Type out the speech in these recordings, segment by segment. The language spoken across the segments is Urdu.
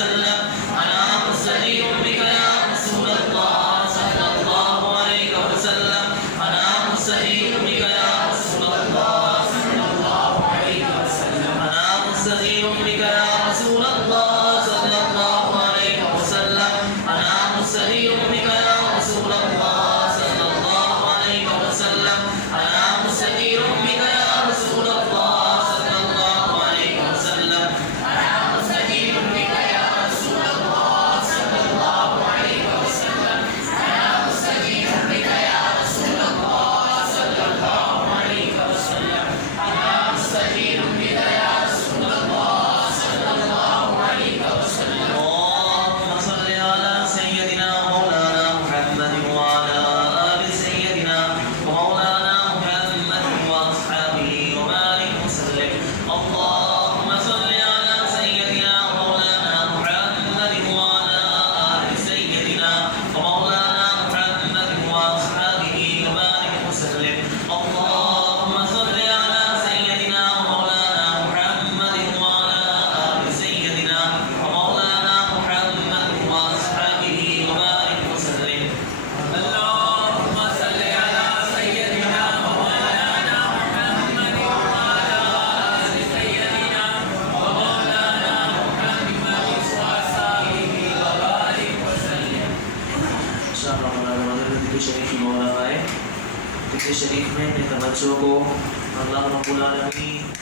وسلم أنا مستجير بك يا رسول الله صلى الله عليه وسلم أنا مستجير بك يا رسول الله صلى الله عليه وسلم أنا مستجير بك يا رسول الله صلى الله عليه وسلم أنا مستجير بك يا رسول الله صلى الله عليه وسلم أنا مستجير بك يا رسول الله صلى الله عليه وسلم أنا مستجير بك يا رسول الله صلى الله عليه وسلم أنا مستجير بك يا رسول الله صلى الله عليه وسلم أنا مستجير بك يا رسول الله صلى الله عليه وسلم اللهم صل على سيدنا مولانا محمد وعلى آل سيدنا ومولانا محمد وأصحابه وبارك وسلم اللهم صل على سيدنا مولانا محمد وعلى آل سيدنا ومولانا محمد وأصحابه وبارك وسلم اللهم صل على سيدنا مولانا محمد وعلى آل سيدنا ومولانا محمد وأصحابه وبارك وسلم اللهم صل على سيدنا مولانا محمد وعلى آل سيدنا ومولانا محمد وأصحابه وبارك وسلم ان شاء اللہ مولانا مدد ذکر شریف مولا آئے ذکر شریف میں اپنے توجہ کو اللہ رب العالمین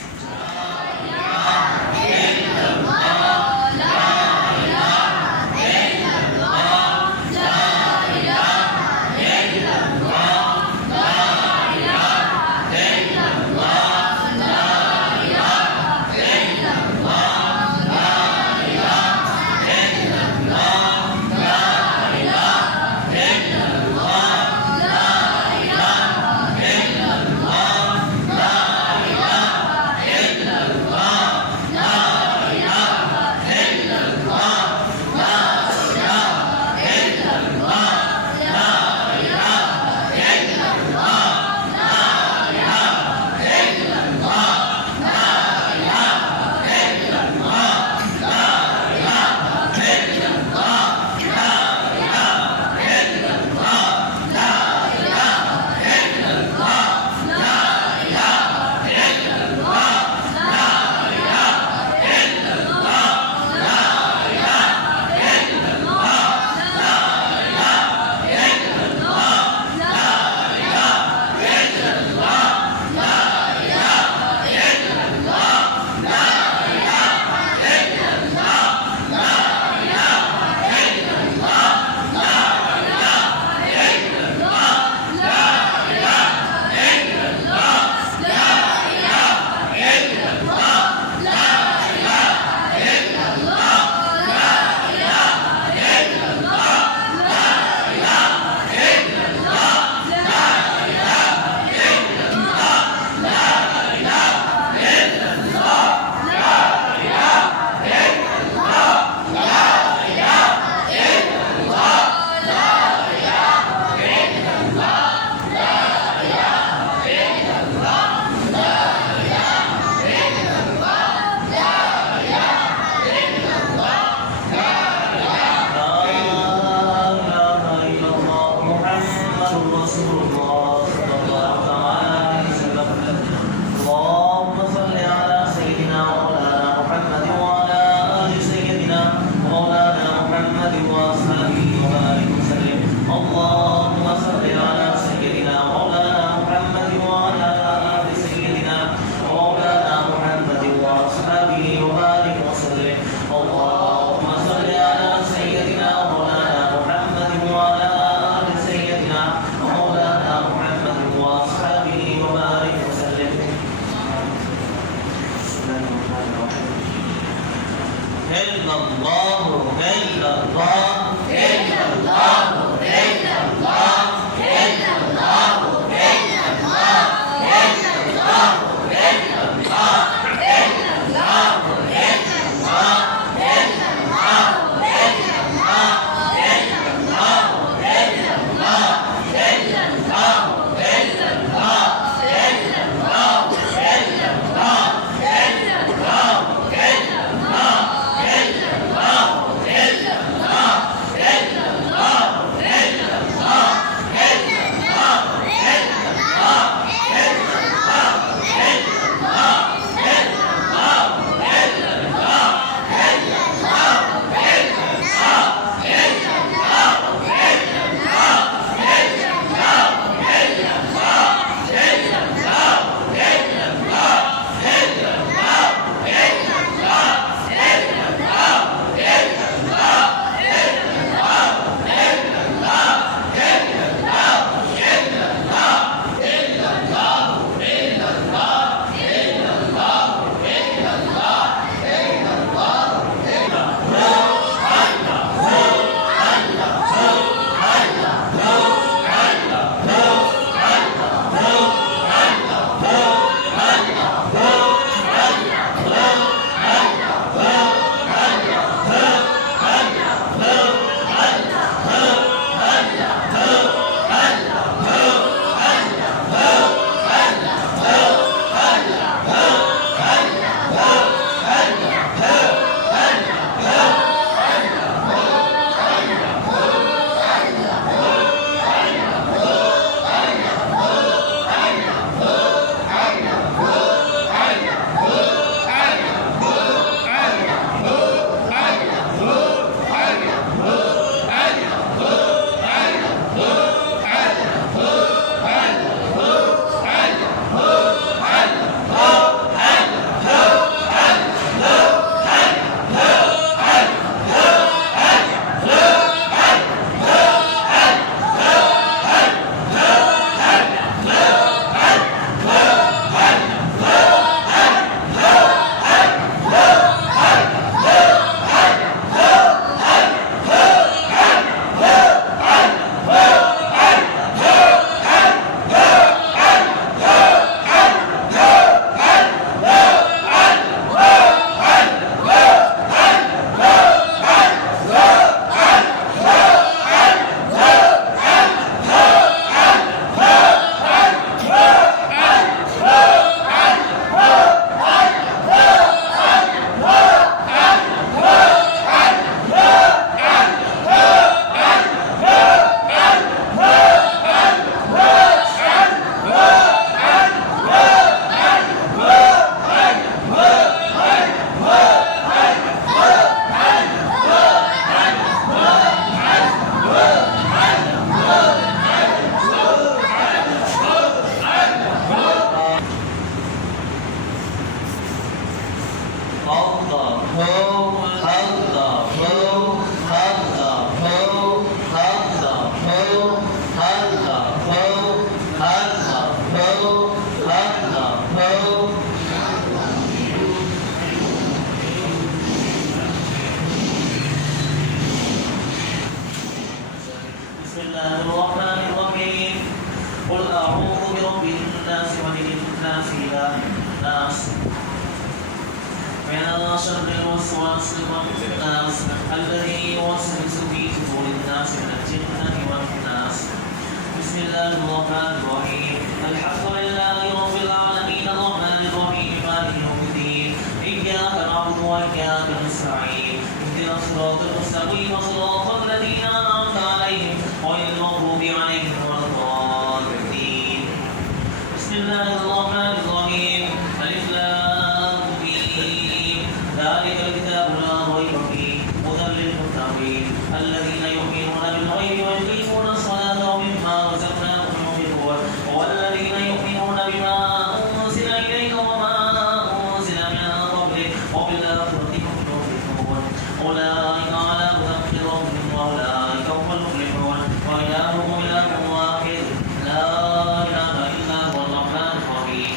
بسم الله الرحمن الرحيم قل أعوذ برب الناس ملك الناس إله الناس من شر الوسواس الخناس الذي يوسوس في صدور الناس من الجنة والناس بسم الله الرحمن الرحيم الحمد لله رب العالمين الرحمن الرحيم مالك يوم الدين إياك نعبد وإياك نستعين اهدنا الصراط المستقيم صراط الذين أنعمت عليهم غير المغضوب عليهم ولا الضالين بسم الله الرحمن الرحيم ألف لام ميم ذلك الكتاب لا ريب فيه هدى للمتقين الذين يؤمنون بالغيب ويقيمون الصلاة ومما رزقناهم ينفقون والذين يؤمنون بما أنزل إليك وما أنزل من قبلك وبالآخرة هم يوقنون أولئك على هدى من ربهم وأولئك هم المفلحون وإلهكم إله واحد لا إله إلا هو الرحمن الرحيم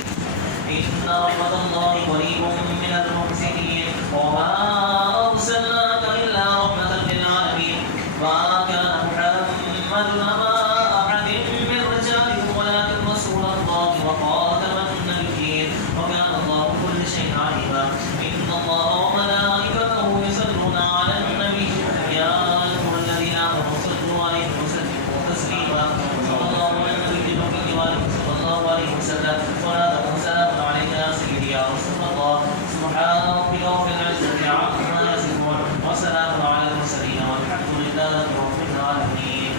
إن رحمة الله قريب من المحسنين وما أرسلناك إلا رحمة للعالمين ما كان محمد أبا أحد من رجالكم ولكن رسول الله وخاتم النبيين وكان الله بكل شيء عليما إن الله وملائكته يصلون على النبي يا أيها الذين آمنوا صلوا عليه وسلموا تسليما صلى الله عليه وسلم صلاة وسلام عليك يا سيدي يا رسول الله سبحان ربك رب العزة عما يصفون وسلام على المرسلين والحمد لله رب العالمين.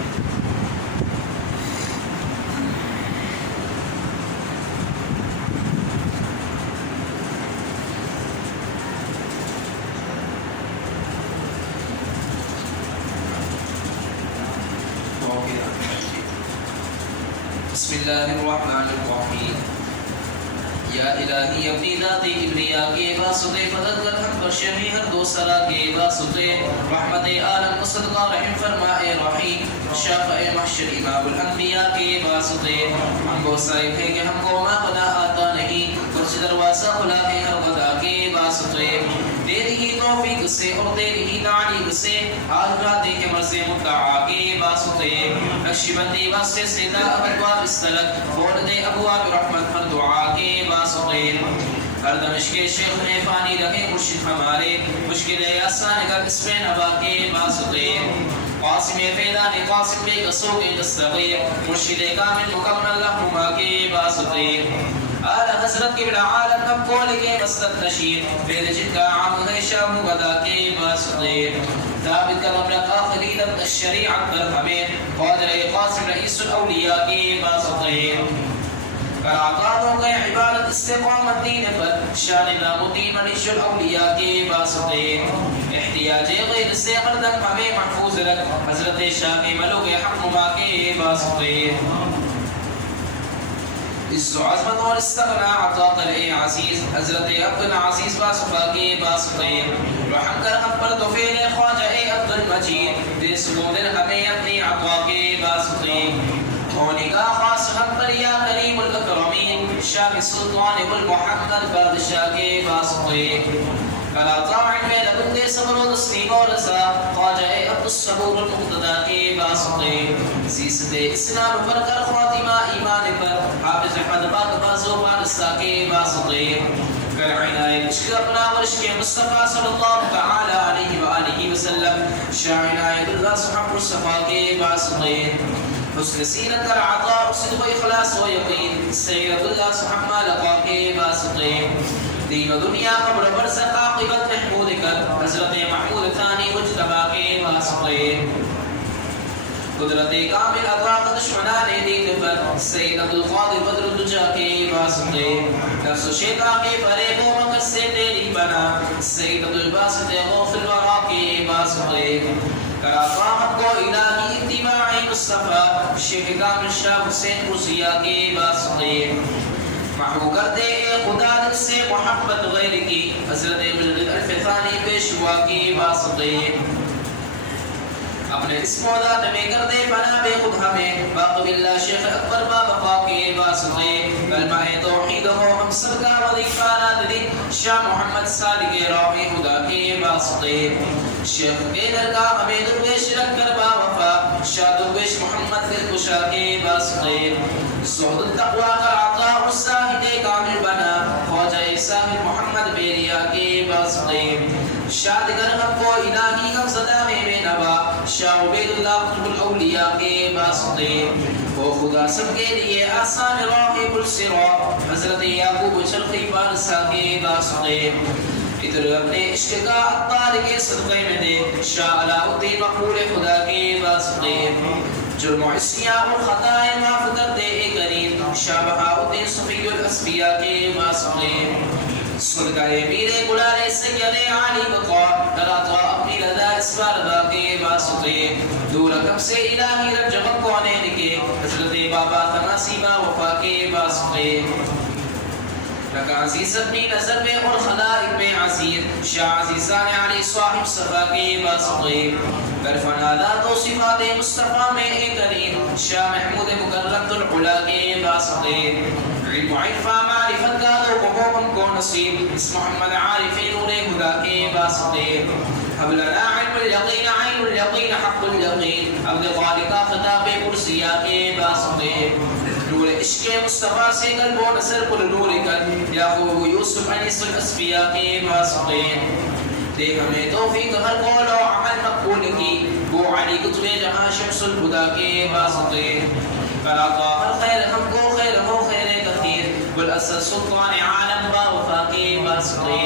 بسم الله الرحمن الرحيم یا الہی اپنی ذات کبریا کے واسطے فضل رحم پر شمی ہر دو سرا کے واسطے رحمت عالم کو صدقہ رحم فرمائے رحیم شافع محشر امام الانبیاء کے واسطے ہم کو صاحب ہے کہ ہم کو ما خدا آتا نہیں کچھ دروازہ کھلا ہے ہر خدا کے واسطے تیری ہی توفیق سے اور تیری ہی تعلیم سے آلراتے کے مرض مطاعہ کے واسطے نقش بندی واسطے سیدہ ابواب السلک بول دے ابواب رحمت پر دعا کے واسطے ہر دمش کے شیخ میں فانی رہے مرشد ہمارے مشکل آسان کر اس میں نبا کے واسطے قاسم فیدان قاسم بے قصو کے دستغیر مرشد کامل مکمل رحمہ کے واسطے آل حضرت کی بڑا عالم ہم کو لگے مستد نشیر پھر جن کا عام ہے شام ودا کے واسطے ثابت کا مبلغ آخری لبت الشریعت پر ہمیں قادر قاسم رئیس الاولیاء کے واسطے کراکاروں کے عبادت استقامت دین پر شان نامدین منیش الاولیاء کے واسطے احتیاج غیر سے قردن ہمیں محفوظ رکھ حضرت شاہ ملوک حق نما کے واسطے اس عظمت اور استغنا عطا کرے عزیز حضرت عبد العزیز واسفہ کے واسطے رحم کر ہم پر توفیل خواجہ عبد المجید دے سلودن ہمیں اپنی عطا کے واسطے ہونے کا خاص ہم پر یا کریم الاکرمین شاہ سلطان المحمد بادشاہ کے واسطے کلا طاعن میں لکن دے صبر و تسلیم و رضا خواجہ عبد الصبور المقتدہ کے واسطے زیست اسلام پر کر خاتمہ ایمان پر حافظ احمد باق بازو پارستہ کے واسطے کر عنایت عشق اپنا ورشق مصطفیٰ صلی اللہ تعالی علیہ وآلہ وسلم شاہ عنایت اللہ صحب الصفا کے واسطے حسن سینت کر عطا صدق و اخلاص و یقین سیرت اللہ صحب مالقہ کے واسطے دین و دنیا قبر برزق عاقبت محمود کر حضرت محمود ثانی مجتبہ کے واسطے قدرت کامل اطراق دشمنان دین پر سید عبدالقادر بدر الدجا کے واسطے نفس و شیطان کے فریب و مکر سے تیری بنا سید عبدالباسط غوف الورا کے واسطے کراتا ہم کو الہی اتباعی مصطفیٰ شیخ کامل شاہ حسین رضیہ کے واسطے محو کر دے خدا دل سے محبت غیر کی حضرت بلغت الف درویش ہوا کی واسطے اپنے اس موضوع میں کر دے فنا بے خود ہمیں باقی اللہ شیخ اکبر بابا کے واسطے کلمہ توحید ہو ہم سب کا وظیفہ دی شاہ محمد صادق راہ خدا کے واسطے شیخ کے درگاہ ہمیں درویش رکھ کر با وفا شاہ درویش محمد دلکشا کے واسطے زہد التقوی کر عطا الساہد کامل بنا خواجہ صاحب محمد بیریا کے واسطے شاد گر ہم کو الہی ہم صدا میں بے نوا شاہ عبید اللہ قطب الاولیاء کے واسطے وہ خدا سب کے لیے آسان راہ پرسرا حضرت یعقوب چرخی پارسا کے واسطے ادھر اپنے عشق کا عطار کے صدقے میں دے شاہ علاء الدین مقبول خدا کے واسطے جرم و عصیان و خطائیں معاف کر دے کریم شاہ بہاء الدین صفی الاسفیاء کے واسطے صدقہ میرے گلارے سید عالی بقا دلاتا اپنی لدہ اسبار باقی واسطے دور کم سے الہی رب جمع کونین کے حضرت بابا تناسیبہ وفا کے واسطے لکا عزیز اپنی نظر میں اور خلائق میں عزیز شاہ عزیزان علی صاحب صفا کے واسطے برفنا ذات و صفات مصطفیٰ میں کریم شاہ محمود مکرم العلا کے واسطے علم و عرفہ معرفت کا لوگوں ہم کو نصیب اس محمد عارف نور خدا کے واسطے حب لنا علم الیقین عین الیقین حق الیقین عبد خالقہ خطاب پرسیہ کے واسطے نور عشق مصطفیٰ سے قلب و نصر پر نور کر یعقوب یوسف انیس الاسفیاء کے واسطے دے ہمیں توفیق ہر قول و عمل مقبول کی وہ علی قطب جہاں شمس الہدا کے واسطے فلاقا ہر خیر ہم کو خیر ہو خیر کثیر والاسد سلطان عالم با وفا کے واسطے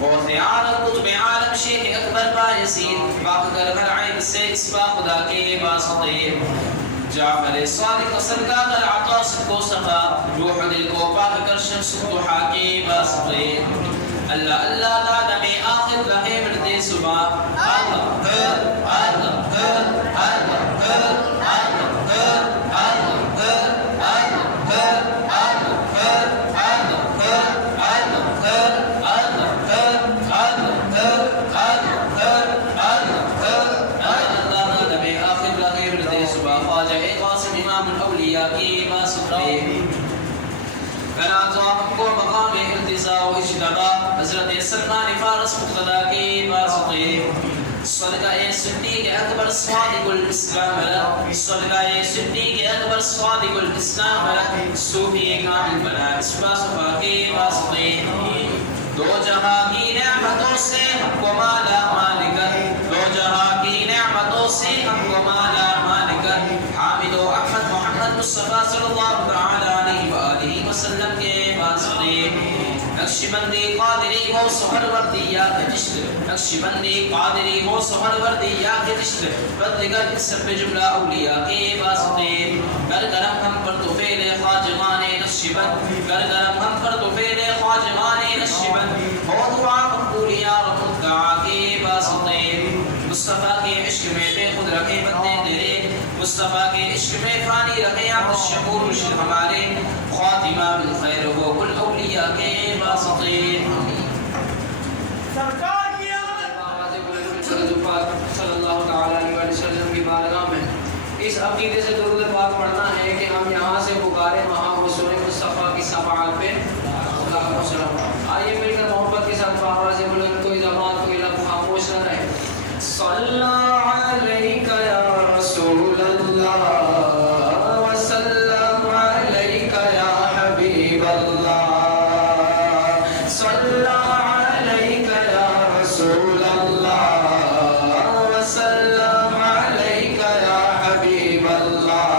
غوث عالم قطب عالم شیخ اکبر بایزید پاک کر ہر عیب سے اسبا خدا کے واسطے جعفر صادق صدقہ کر عطا سب کو صفا روح دل کو پاک کر شمس الضحا کے واسطے اللہ اللہ تعالی میں آخر رہے مرتے صبح اللہ حضرت سلمان فارس مقتدہ کی واسطے صدقہ صدیق اکبر صادق الاسلام صدقہ صدیق اکبر صادق الاسلام صوفی کامل بنا اسبا صفا کی واسطے دو جہاں کی نعمتوں سے ہم کو مالا مال کر دو جہاں کی نعمتوں سے ہم کو مالا مال کر حامد و احمد محمد مصطفیٰ صلی اللہ علیہ وآلہ وسلم کے واسطے نقشبندی قادری ہو سہروردی یا کشت نقشبندی قادری ہو سہروردی یا کشت بدلگر اس سب جملہ اولیاء کے واسطے گرگرم ہم پر تو فیل خواجمان نقشبند گرگرم ہم پر تو فیل خواجمان نقشبند ہو دعا مقبولیاں رمدعا کے واسطے مصطفیٰ کے عشق میں بے خود رکھے بندے تیرے مصطفیٰ کے عشق میں فانی رکھے عبد الشکور رشد ہمارے خاتمہ بالخیر ہو کل اولیاء کے واسطے سرکار کیا صلی اللہ تعالیٰ علیہ وسلم کی بارگاہ میں اس عقیدے سے درود پاک پڑھنا ہے کہ ہم یہاں سے پکارے وہاں حضور مصطفیٰ کی صفحات پہ آئیے مل کر محبت کے ساتھ فاہرہ سے بلند کوئی زبان کوئی لفظ خاموش نہ رہے صلی علیک یا رسول اللہ وسلم علیک یا حبیب اللہ صلی علیک یا رسول اللہ وسلم علیک یا حبیب اللہ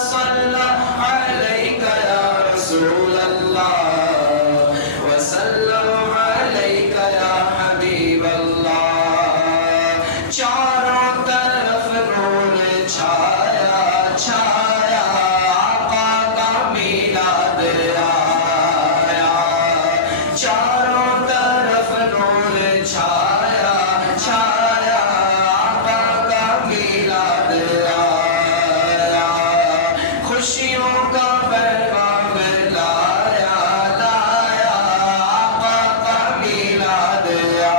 صلی علیک یا رسول اللہ وسلم علیک یا حبیب اللہ چاروں طرف نور چھایا چھایا آقا کا میلاد آیا چاروں طرف نور چھایا چھایا آقا کا میلاد آیا خوشیوں کا پیغام لایا لایا آقا کا میلاد آیا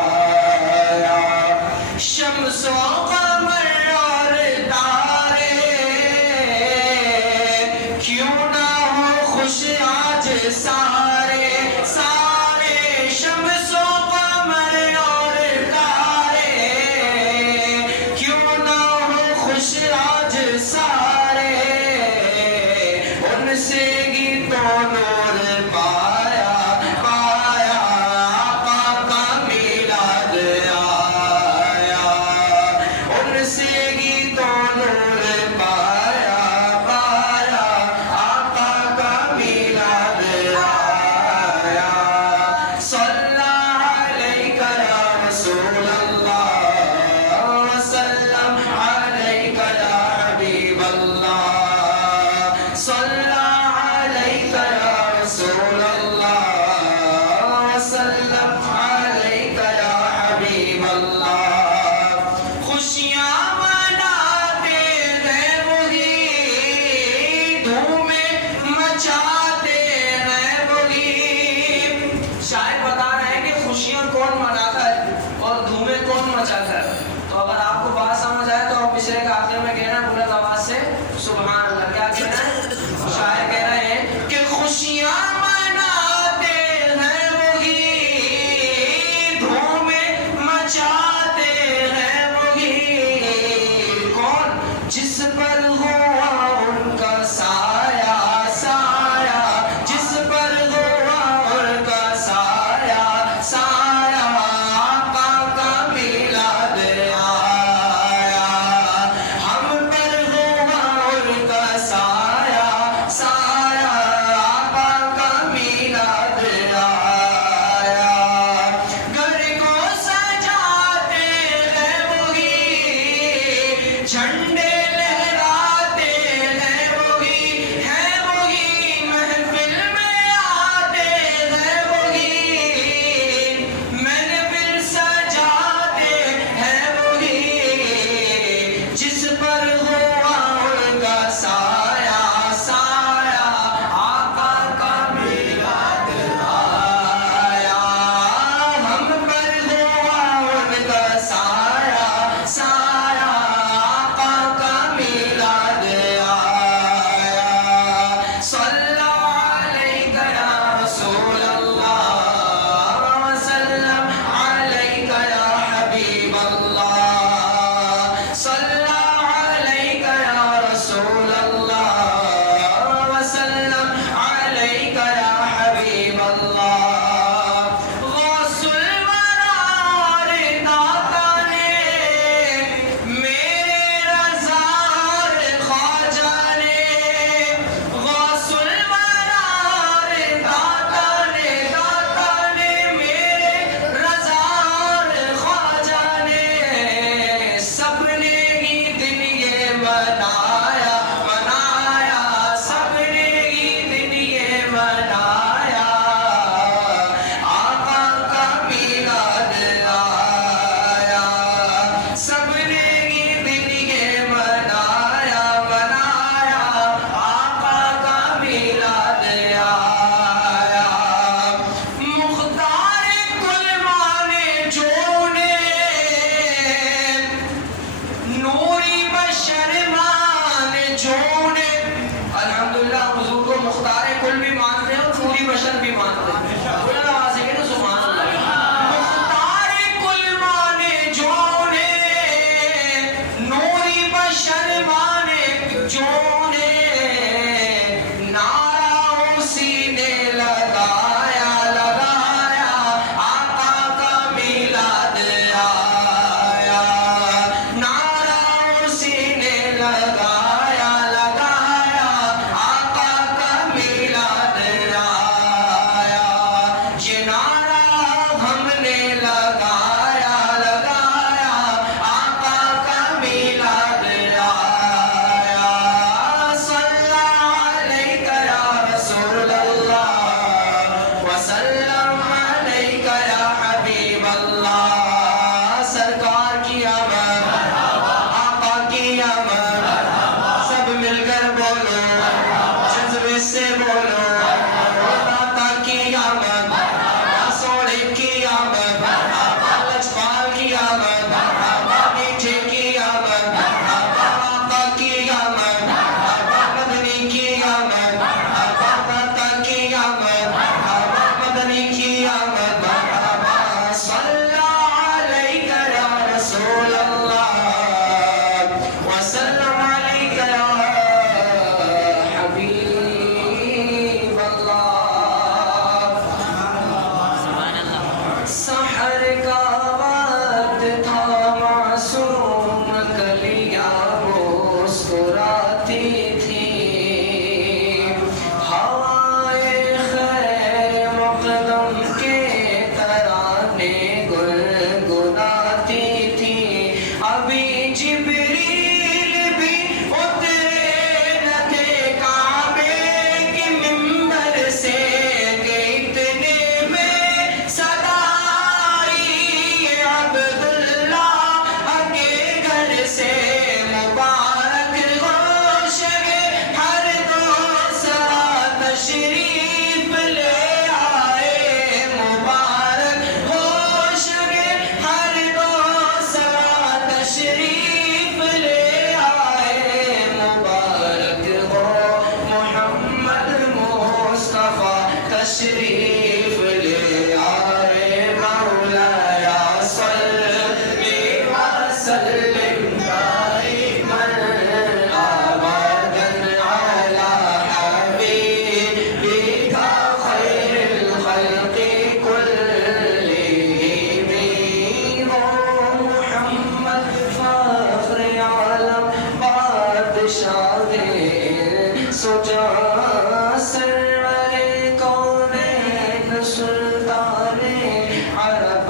وسلم علیک یا حبیب اللہ. خوشیاں مناتے ہیں وہی دھومیں مچاتے ہیں وہی. شاعر بتا رہے ہیں کہ خوشیاں کون مناتا ہے اور دھومیں کون مچاتا ہے. تو اگر آپ کو بات سمجھ آئے تو آپ پچھلے کے آخر میں کہنا بلند آواز سے سبحان اللہ. کیا کہنا ہے؟ شاعر کہہ رہے ہیں کہ خوشیاں مناتے ہیں وہی دھومیں مچاتے ہیں وہی. کون؟ جس پر ہوا ان کا سایہ سایہ, جس پر ہوا ان کا سایہ سایہ. آقا کا میلاد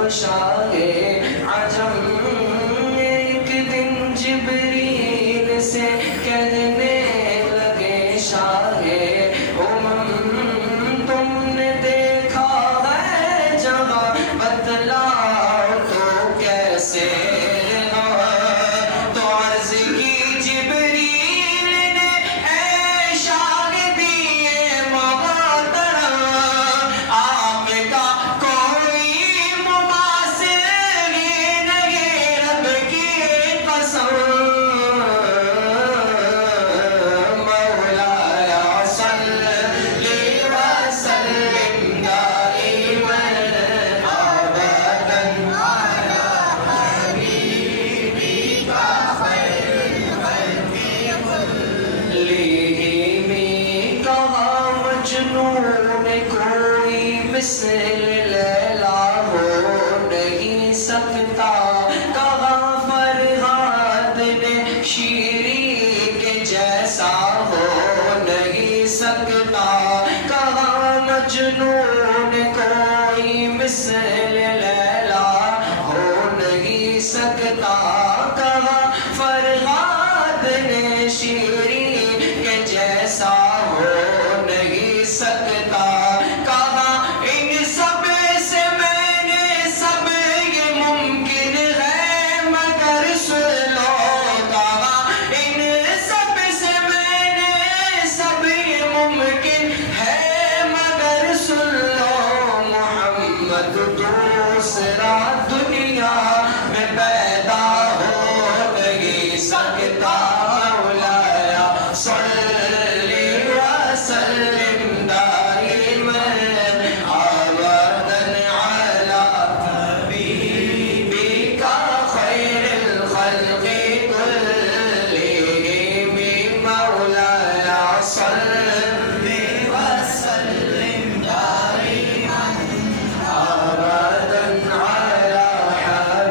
شاہ عجم ایک دن جبریل سے کہنے لگے شاہ امم تم نے دیکھا ہے جہاں بتلاؤ تو کیسے تو عرض کی جبریل نے اے شاہ دیے محترم آپ کا کوئی مماثل نہیں رب کی قسم مولایا صلی وسلم دائما ابدا علی حبیبک خیر الخلق لیمی کہا مجنون کوئی مثل لیلا ہو نہیں سکتا کہا فرہاد نے شیری کے جیسا ہو نہیں سکتا کہا مجنون کوئی مثل لیلا ہو نہیں سکتا کہا فرہاد نے شیری کے جیسا ہو نہیں سکتا کہا ان سب سے میں نے سب یہ ممکن ہے مگر سن لو کہا ان سب سے میں نے سب یہ ممکن ہے مگر سن لو محمد دوسرا دنیا میں پیدا ہو نہیں سکتا مولایا صلی وسلم دائما ابدا علی حبیبک خیر الخلق كلهم مولایا صلی وسلم دائما ابدا علی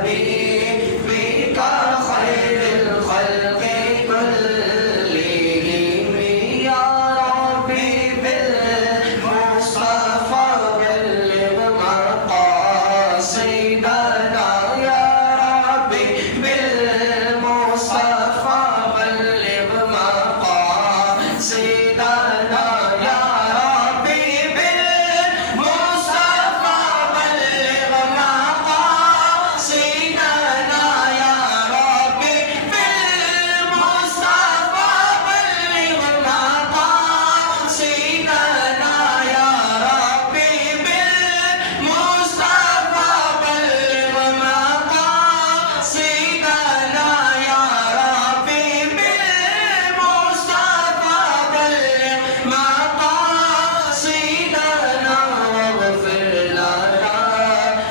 حبیبک خیر الخلق كلهم یا ربی بالمصطفى بلغ مقاصدنا یا ربی بالمصطفى بلغ مقاصدنا یا ربی بالمصطفى بلغ مقاصدنا یا ربی بالمصطفى بلغ مقاصدنا یا ربی بالمصطفى بلغ مقاصدنا یا ربی بالمصطفى بلغ مقاصدنا واغفر لنا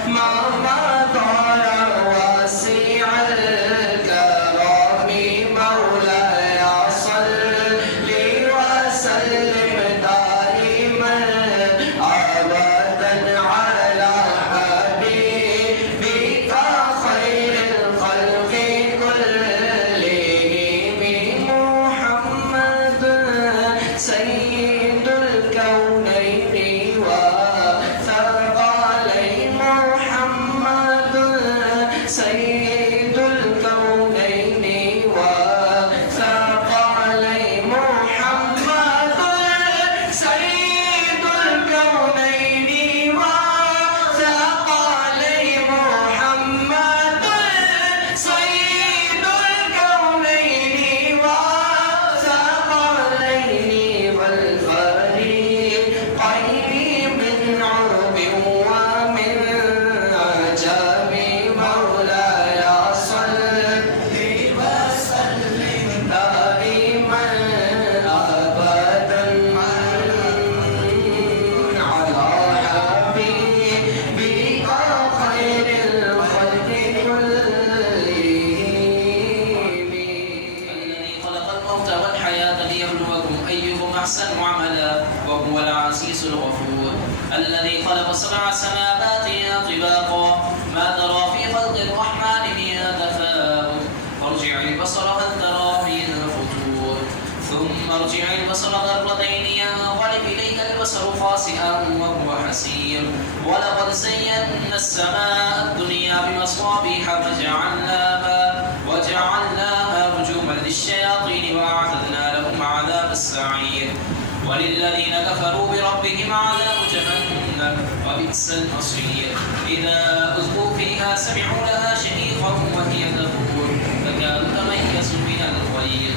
ما مضى واسع الكرم مولاي صل وسلم دائما ابدا على حبيبك خير الخلق كلهم محمد سيد الكونين وثقلين محمد سيد الكونين وثقلين محمد سيد الكونين وثقلين محمد سيد الكونين وثقلين والفريقين من عرب ومن عجم مولاي صل وسلم دائما ابدا على حبيبك خير الخلق كلهم الذي خلق الموت والحياة ليبلوكم أيكم أحسن عملا وهو العزيز الغفور الذي خلق 7 سماوات طباقا ما ترى في خلق الرحمن من تفاوت فارجع البصر هل ترى من فطور ثم ارجع البصر مرتين ينقلب إليك البصر خاسئا وهو حسير ولقد زينا السماء الدنيا بمصابيح وجعلناها رجوما للشياطين وأعتدنا لهم عذاب السعير وللذين كفروا بربهم عذاب جهنم وبئس المصير إذا ألقوا فيها سمعوا لها شهيقا وهي تفور تكاد تميز من الغيظ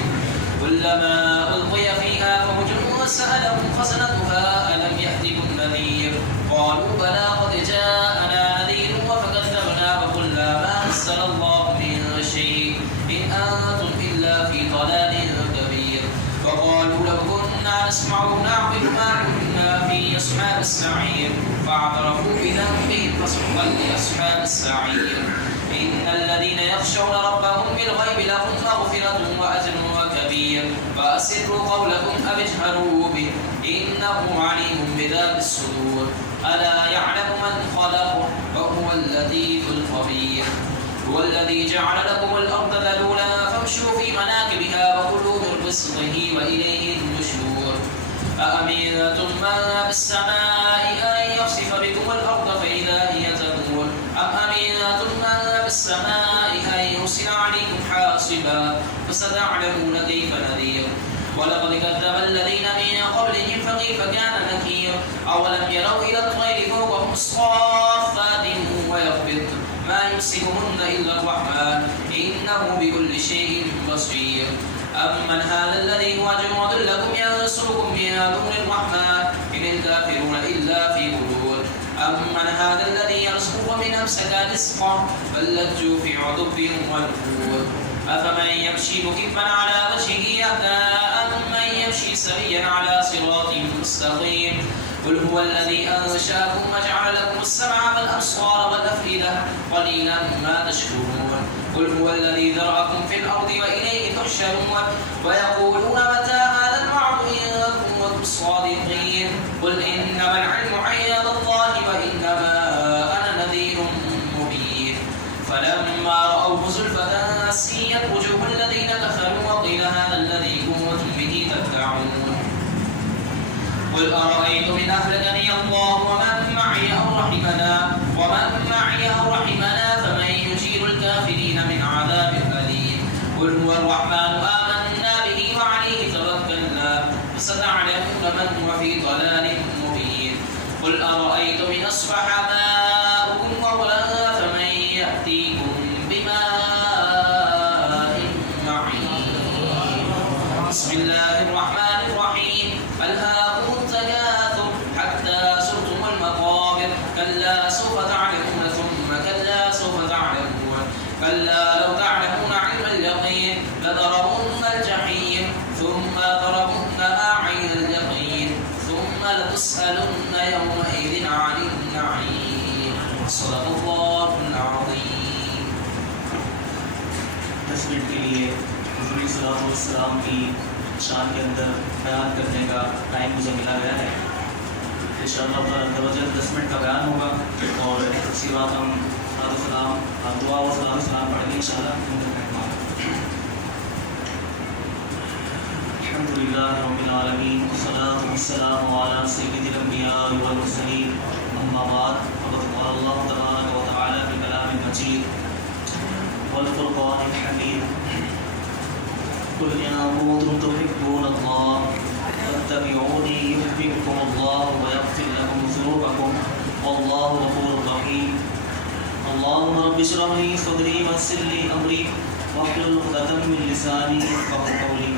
كلما ألقي فيها فوج سألهم خزنتها ألم يأتكم نذير قالوا بلى قد جاءنا نذير فكذبنا فقلنا ما نزل الله من شيء إن أنتم إلا في ضلال كبير وقالوا لو كنا نسمع نعقل ما كنا في أصحاب السعير فاعترفوا بذنبهم فسحقا لأصحاب السعير إن الذين يخشون ربهم بالغيب لهم مغفرة وأجر كبير فأسروا قولكم أو اجهروا به إنه عليم بذات الصدور ألا يعلم من خلق وهو اللطيف الخبير هو الذي جعل لكم الأرض ذلولا فامشوا في مناكبها وكلوا من رزقه وإليه النشور أأمنتم من في السماء أن يخسف بكم الأرض فإذا هي تمور أم أمنتم من في السماء أن يرسل عليكم حاصبا فستعلمون كيف نذير ولقد كذب الذين من قبلهم فكيف كان نكير أولم يروا إلى الطير فوقهم صافات ويقبض ما يمسكهن إلا الرحمن إنه بكل شيء بصير أمن هذا الذي هو جواد لكم ينصركم من دون الرحمن إن الكافرون إلا في غرور أمن هذا الذي يرزقكم من أمسك رزقه بل لجوا في عذب ونفور أفمن يمشي مكبا على وجهه أهدى أمن يمشي سويا على صراط مستقيم قل هو الذي أنشأكم وجعل لكم السمع والأبصار والأفئدة قليلا ما تشكرون قل هو الذي ذرأكم في الأرض وإليه تحشرون ويقولون متى هذا الوعد إن كنتم صادقين قل إنما العلم عند الله وإنما أنا نذير مبين فلما رأوه زلفة سيئت وجوه الذين كفروا وقيل هذا الذي كنتم به تدعون قل أرأيتم إن أهلكني الله ومن معي أو رحمنا فمن يجير الكافرين من عذاب أليم قل هو الرحمن آمنا به وعليه توكلنا فستعلمون من هو في ضلال مبين قل أرأيتم إن أصبح ماؤكم غورا فمن يأتيكم بماء معين بسم الله الرحمن الرحيم ألهاكم التكاثر حتى زرتم المقابر كلا سوف تعلمون ثم كلا سوف تعلمون كلا لو تعلمون علم اليقين لترون الجحيم ثم ترونها عين اليقين ثم لتسألن يومئذ عن النعيم صدق الله العظيم. 10 منٹ کے لیے حضور صلی اللہ علیہ وسلم کی شان کے اندر بیان کرنے کا ٹائم مجھے ملا گیا ہے. انشاءاللہ تعالیٰ 10 منٹ کا بیان ہوگا اور اسی بات ہم سلام دعا و سلام پڑھیں گے انشاءاللہ. الحمد للہ رب العالمین والصلاة والسلام علی سید الانبیاء والمرسلین اما بعد فقد قال اللہ تبارک و تعالی فی کلام المجید والفرقان الحمید قل إن كنتم تحبون الله فاتبعوني يحببكم الله ويغفر لكم ذنوبكم والله غفور رحيم. اللهم رب اشرح لي صدري ويسر لي أمري واحلل عقدة من لساني يفقهوا قولي.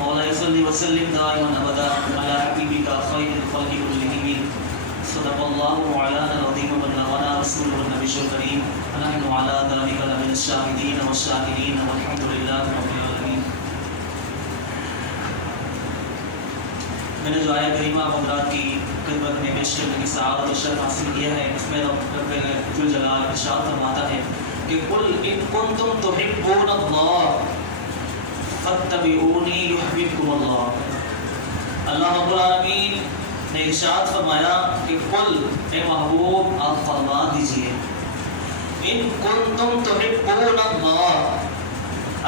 مولاي صل وسلم دائما أبدا على حبيبك خير الخلق كلهم. صدق الله مولانا العظيم وبلغنا رسوله النبي الكريم ونحن على ذلك لمن الشاهدين والشاكرين والحمد لله رب العالمين. میں نے جو آیہ کریمہ حضرات کی خدمت میں پیش کرنے کی سعادت و شرف حاصل کیا ہے اس میں رب ذو جلال ارشاد فرماتا ہے کہ قل ان کنتم تحبون اللہ فاتبعونی یحببکم اللہ. اللہ رب العالمین نے ارشاد فرمایا کہ قل اے محبوب آپ فرما دیجئے ان کنتم تحبون اللہ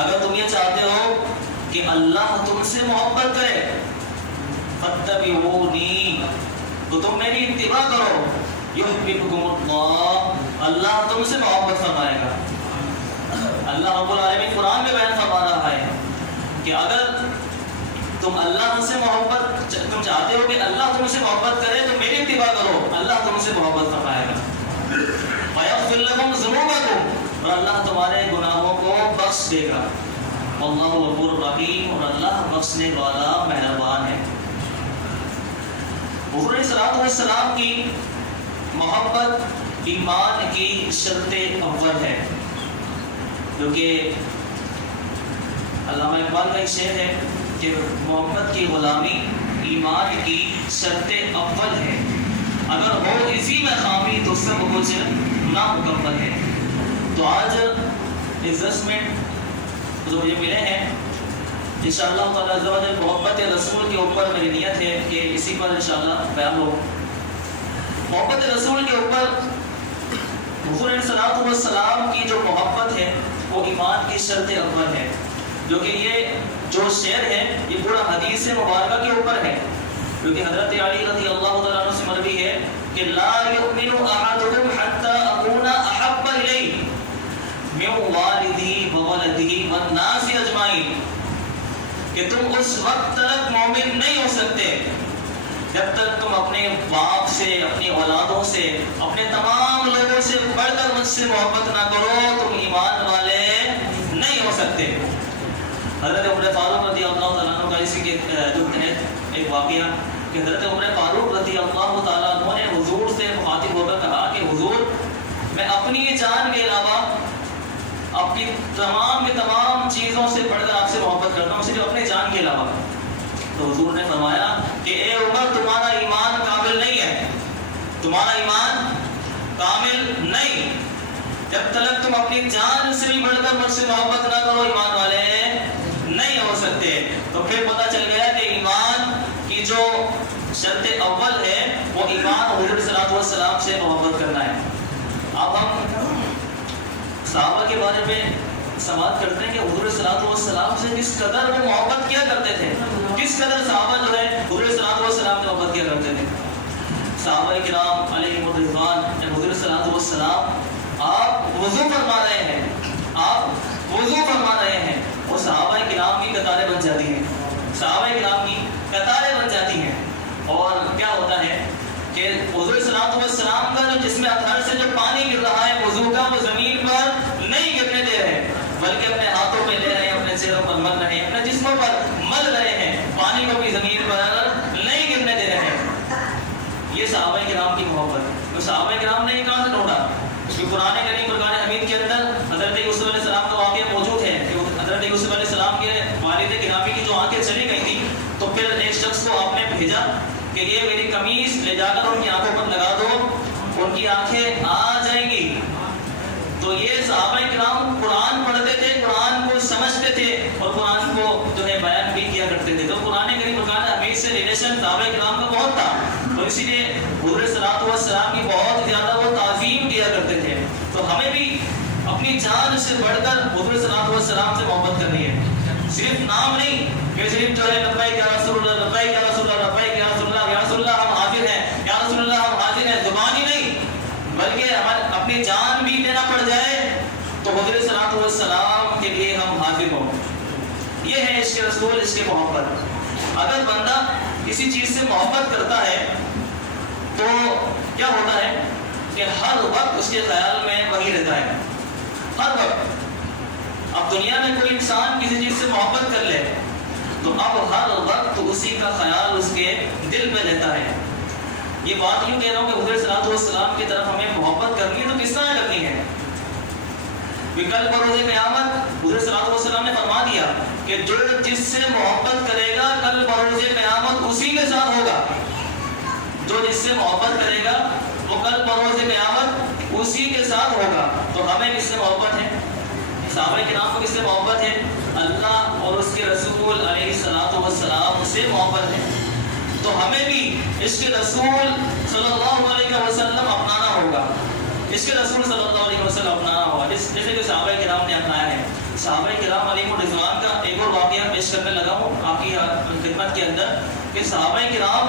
اگر تم یہ چاہتے ہو کہ اللہ تم سے محبت کرے فاتبعونی تو تم میری اتباع کرو یحببکم اللہ اللہ تم سے محبت فرمائے گا. اللہ رب العالمین قرآن میں بیان فرما رہا ہے کہ اگر تم اللہ سے محبت تم چاہتے ہو کہ اللہ تم سے محبت کرے تو میری اتباع کرو, اللہ تم سے محبت فرمائے گا. وَيَغْفِرْ لَكُمْ ذُنُوبَكُمْ, اور اللہ تمہارے گناہوں کو بخش دے گا. اللہ غفور رحیم, اور اللہ بخشنے والا مہربان ہے. حضور علیہ الصلوۃ والسلام کی محبت ایمان کی شرط اول ہے, جو کہ علامہ اقبال کا ایک شعر ہے کہ محبت کی غلامی ایمان کی شرط اول ہے, اگر ہو اسی میں خامی تو سب کچھ نامکمل ہے. تو آج اس 10 منٹ جو مجھے ملے ہیں انشاءاللہ تعالیٰ عز و جل محبت رسول کے اوپر میری نیت ہے کہ اسی پر انشاءاللہ بیان ہو. محبت رسول کے اوپر حضور علیہ الصلوۃ والسلام کی جو محبت ہے وہ ایمان کی شرط اول ہے, جو کہ یہ جو شعر ہے یہ پورا حدیث مبارکہ کے اوپر ہے, کیونکہ حضرت علی رضی اللہ تعالیٰ عنہ سے مروی ہے کہ لا یؤمن احدکم حتی اکون احب الیہ من والدہ وولدہ والناس اجمعین, کہ تم اس وقت تک مومن نہیں ہو سکتے جب تک تم اپنے باپ سے, اپنی اولادوں سے, اپنے تمام لوگوں سے بڑھ کر مجھ سے محبت نہ کرو, تم ایمان والے نہیں ہو سکتے. حضرت عمر فاروق رضی اللہ تعالیٰ عنہ کا اسی کے جو تحت ایک واقعہ کہ حضرت عمر فاروق رضی اللہ تعالیٰ عنہ نے حضور سے مخاطب ہو کر کہا کہ حضور میں اپنی جان کے علاوہ اپنی تمام چیزوں سے بڑھ کر آپ سے محبت کرتا ہوں, صرف اپنے جان کے علاوہ. تو حضور نے فرمایا کہ اے عمر تمہارا ایمان کامل نہیں ہے, تمہارا ایمان کامل نہیں, جب تک تم اپنی جان سے بھی بڑھ کر مجھ سے محبت نہ کرو ایمان والے نہیں ہو سکتے. تو پھر پتہ چل گیا کہ ایمان کی جو شرط اول ہے وہ ایمان حضور صلی اللہ علیہ وسلم سے محبت کرنا ہے. اب ہم صحابہ کے بارے میں سماعت کرتے ہیں کہ حضور صلی اللہ علیہ وسلم سے کس قدر وہ محبت کیا کرتے تھے, کس قدر صحابہ جو ہے حضور صلی اللہ علیہ وسلم سے محبت کیا کرتے تھے. صحابہ کرام علیہم الرضوان جب حضور صلی اللہ علیہ وسلم آپ وضو فرما رہے ہیں اور صحابہ کرام کی قطاریں بن جاتی ہیں, صحابہ کرام کی قطاریں بن جاتی ہیں, اور کیا ہوتا ہے کہ حضور صلی اللہ علیہ وسلم کا جو جسم اطہر سے جو پانی گر رہا ہے وضو کا, وہ زمین پر نہیں گرنے دے رہے, بلکہ اپنے ہاتھوں میں لے رہے ہیں, اپنے چہروں پر مل رہے ہیں, اپنے جسموں پر مل رہے ہیں, پانی کو بھی زمین پر نہیں گرنے دے رہے ہیں. یہ صحابہ کرام کی محبت. تو صحابہ کرام نے کہاں سے ڈھونڈا؟ قرآن کریم فرقان حمید کے اندر حضرت یوسف علیہ السلام کا واقعہ موجود ہے کہ حضرت یوسف علیہ السلام کے والد گرامی کی جو آنکھیں چلی گئی تھی, تو پھر ایک شخص کو آپ نے بھیجا کہ یہ میری قمیص لے جا کر ان کی آنکھوں پر لگا دو, ان کی آنکھیں آ جائیں گی. تو یہ صحابہ کرام قرآن پڑھتے تھے, قرآن کو سمجھتے تھے اور قرآن کو جو ہے بیان بھی کیا کرتے تھے. تو قرآن کریم فرقان حمید سے ریلیشن صحابہ کرام کا بہت تھا, اور اسی لیے حضور صلی اللہ علیہ وسلم کی بہت زیادہ وہ تعظیم کیا کرتے تھے. تو ہمیں بھی اپنی جان سے بڑھ کر حضور صلی اللہ علیہ وسلم سے محبت کرنی ہے. صرف نام نہیں کہ صرف جو ہے لبیک یا رسول اللہ, لبیک یا رسول اللہ, لبیک یا رسول اللہ, یا رسول اللہ ہم حاضر ہیں, یا رسول اللہ ہم حاضر ہیں, زبان ہی نہیں, بلکہ ہمیں اپنی جان بھی دینا پڑ جائے تو حضور صلی اللہ علیہ وسلم کے لیے ہم حاضر ہوں. یہ ہے عشق رسول, عشق محبت. اگر بندہ کسی چیز سے محبت کرتا ہے تو کیا ہوتا ہے کہ ہر وقت اس کے خیال میں وہی رہتا ہے, ہر وقت. اب دنیا میں کوئی انسان کسی چیز سے محبت کر لے تو اب ہر وقت اسی کا خیال اس کے دل میں رہتا ہے. یہ بات یوں کہہ رہا ہوں کہ حضور صلی اللہ علیہ وسلم کی طرف ہمیں محبت کرنی ہے تو کس طرح کرنی ہے؟ کل بروز قیامت حضور صلی اللہ علیہ وسلم نے فرما دیا کہ جو جس سے محبت کرے گا کل بروز قیامت اسی کے ساتھ ہوگا. جو جس سے محبت کرے گا وہ کل بروز قیامت اسی کے ساتھ ہوگا. تو ہمیں کس سے محبت ہے؟ صحابہ کرام کو کس سے محبت ہے؟ اللہ اور اس کے رسول علیہ الصلوۃ والسلام سے محبت ہے. تو ہمیں بھی اس کے رسول صلی اللہ علیہ وسلم اپنانا ہوگا, اس کے رسول صلی اللہ علیہ وسلم اپنانا ہوگا جیسے کہ صحابہ کرام نے اپنایا ہے. صحابہ کرام علیہ الرضوان کا ایک اور واقعہ پیش کرنے لگا ہوں آپ کی خدمت کے اندر کہ صحابہ کرام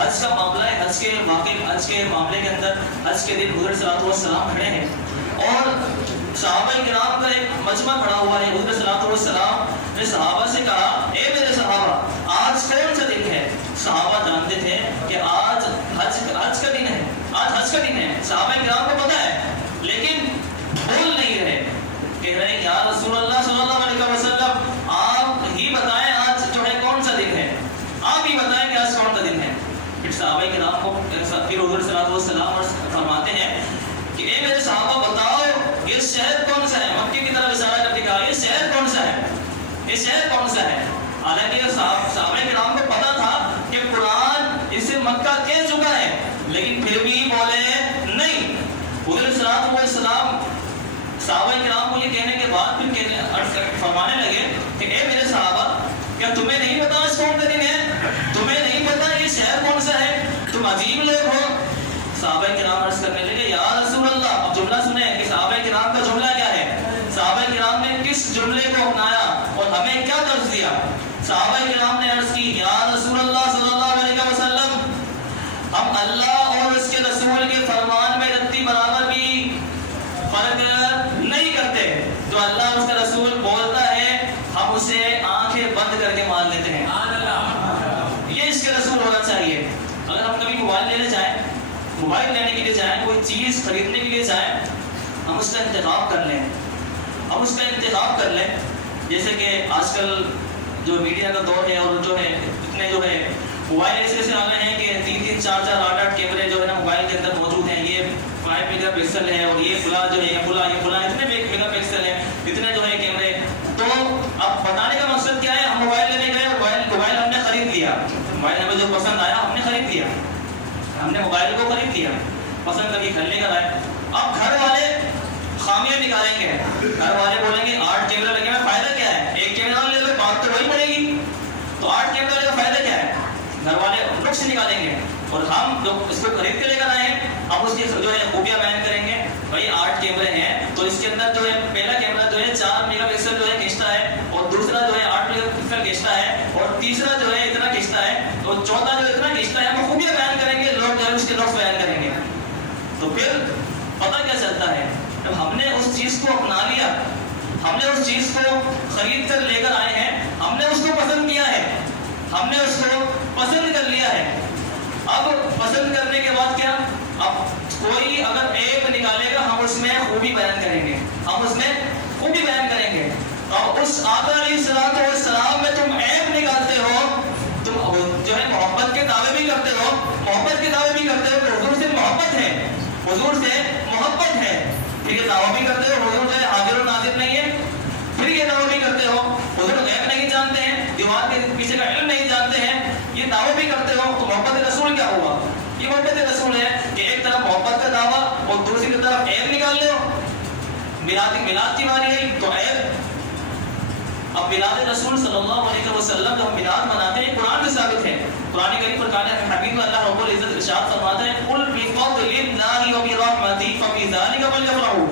حج کا معاملہ ہے، حج کے معاملے کے اندر حج کے دن حضور صلی اللہ علیہ وسلم کھڑے ہیں اور صحابہ کرام کا ایک مجمع کھڑا ہوا ہے۔ حضور صلی اللہ علیہ وسلم نے صحابہ سے کہا، اے میرے صحابہ آج کون سا دن ہے؟ صحابہ جانتے تھے کہ آج حج کا دن ہے، آج حج کا دن ہے، صحابہ کرام کو پتہ ہے، لیکن بول نہیں رہے، کہہ رہے ہیں یا رسول اللہ صلی اللہ علیہ وسلم آپ ہی بتائیں آج جو ہے کون سا دن ہے، آپ ہی بتائیں کہ آج کون سا دن ہے۔ پھر صحابہ کرام کو پھر حضور صلی اللہ علیہ وسلم فرماتے ہیں کہ اے میرے صحابہ بتاؤ یہ شہر کون سا ہے؟ مکے کی طرف اشارہ کر کے کہا یہ شہر کون سا ہے، یہ شہر کون سا ہے؟ حالانکہ صحابہ کرام کو پتا تھا کہ قرآن اسے مکہ کہہ چکا ہے، لیکن پھر بھی بولے نہیں۔ حضور صلی اللہ علیہ وسلم صحابہ کرام کو یہ کہنے کے بعد پھر فرمانے لگے کہ اے میرے صحابہ کیا تمہیں نہیں پتا آج کون سا دن ہے؟ تمہیں نہیں پتا یہ شہر کون سا ہے؟ تم عجیب لوگ ہو۔ صحابہ کرام عرض کرنے لگے یا رسول اللہ، اب جملہ سنیں کہ صحابہ کرام کا جملہ کیا ہے، صحابہ کرام نے کس جملے کو اپنایا اور ہمیں کیا درس دیا۔ صحابہ کرام نے عرض کی یا رسول اللہ صلی اللہ علیہ وسلم ہم اللہ اور اس کے رسول کے فرمان میں رتی برابر بھی فرق نہیں کرتے، جو اللہ اس کا رسول بولتا ہے ہم اسے آنکھیں بند کر کے مان لیتے ہیں۔ یہ اس کے رسول ہونا چاہیے۔ اگر ہم کبھی موبائل لینے جائیں، موبائل لینے کے لیے جائیں، کوئی چیز خریدنے کے لیے جائیں، ہم اس کا انتخاب کر لیں، ہم اس کا انتخاب کر لیں۔ جیسے کہ آج کل جو میڈیا کا دور ہے اور جو ہے اتنے جو ہے موبائل ایسے آ گئے ہیں کہ 3 4 8 کیمرے جو ہے نا موبائل کے اندر موجود ہیں، یہ 5 میگا پکسل ہے اور یہ فلاں جو ہے یہ فلاں اتنے میگا پکسل ہے، اتنے جو ہے کیمرے۔ تو اب بتانے کا مقصد کیا ہے، ہم موبائل لینے گئے، موبائل ہم نے خرید لیا، موبائل ہمیں جو پسند آیا ہم نے خرید لیا، ہم نے موبائل کو خرید لیا، پسند کبھی کر لے کر آئے۔ اب گھر والے خامیاں نکالیں گے، گھر والے بولیں گے 8 کیمرے لگے ہوئے، فائدہ کیا ہے؟ ایک کیمرہ لے لو، بات تو وہی پڑے گی، تو 8 کیمرے لے کا فائدہ کیا ہے؟ گھر والے نقص نکالیں گے اور ہم جو اس کو خرید کے لے کر آئے ہیں ہم اس کی جو ہے خوبیاں بیان کریں گے۔ بھائی 8 کیمرے ہیں تو اس کے اندر جو ہے پہلا کیمرہ جو ہے 4 میگا پکسل جو ہے کھینچتا ہے اور دوسرا جو ہے 8 میگا پکسل کھینچتا ہے اور تیسرا جو ہے اتنا کھینچتا ہے اور چوتھا جو اتنا کھینچتا ہے، ہم خوبیاں بیان کریں گے، لوگ جو ہے اس کے نقص بیان کریں گے۔ تو پھر پتہ کیا چلتا ہے، جب ہم نے اس چیز کو اپنا لیا، ہم نے اس چیز کو خرید کر لے کر آئے ہیں، ہم نے اس کو پسند کیا ہے، ہم نے اس کو پسند کر لیا ہے۔ اب پسند کرنے کے بعد کیا، اب کوئی اگر ایپ نکالے گا ہم اس میں خوبی بیان کریں گے، ہم اس میں خوبی بیان کریں گے۔ اور اس آقا علیہ السلام میں تم ایپ نکالتے ہو، تم جو ہے محبت کے دعوے بھی کرتے ہو، محبت کے دعوے بھی کرتے ہو کہ حضور سے محبت ہے، حضور سے محبت ہے، پھر یہ دعویٰ بھی کرتے ہو حضور جو ہے حاضر و ناظر نہیں ہے، پھر یہ دعویٰ بھی کرتے ہو حضور غیب نہیں جانتے ہیں، دیوار کے پیچھے کا علم نہیں جانتے ہیں، یہ دعویٰ بھی کرتے ہو، تو محبت رسول کیا ہوا؟ یہ محبت رسول ہے کہ ایک طرف محبت کا دعویٰ اور دوسری طرف عیب نکال لے ہو۔ میلاد کی باری ہے تو عیب۔ اب میلاد رسول صلی اللہ علیہ وسلم جو ہم میلاد مناتے ہیں قرآن سے ثابت ہے، قرآن کریم فرقان حمید میں اللہ رب العزت ارشاد فرماتا ہے قل بفضل اللہ وبرحمتہ فبذلک فلیفرحوا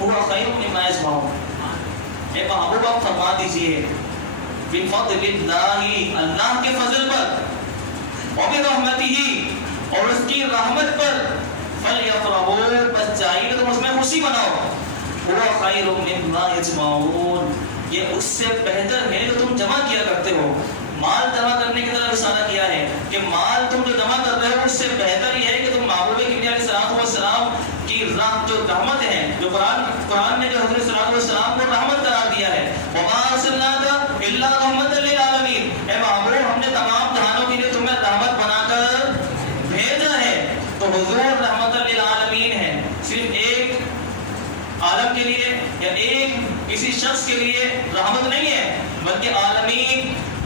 هو خیر مما یجمعون۔ اے محبوب آپ فرما دیجئے بفضل اللہ، اللہ کے فضل پر، وبرحمتہ اور اس کی رحمت پر، فلیفرحوا بس چاہیے تم اس میں خوشی مناؤ، هو خیر مما یجمعون، یہ اس سے بہتر ہے جو تم جمع کیا کرتے ہو۔ مال جمع کرنے کی طرف اشارہ کیا ہے کہ مال تم جو جمع کر رہے ہو اس سے بہتر یہ ہے کہ تم محبوب کبریا علیہ السلام کی جو رحمت ہے، جو قرآن نے جو حضرت صلی اللہ علیہ وسلم کو رحمت قرار دیا ہے، وما ارسلناک الا رحمۃ للعالمین، اے محبوب ہم نے تمام جہانوں کے لیے تمہیں رحمت بنا کر بھیجا ہے۔ تو حضور رحمت للعالمین ہے، صرف ایک عالم کے لیے یا ایک کسی شخص کے لیے رحمت نہیں ہے، بلکہ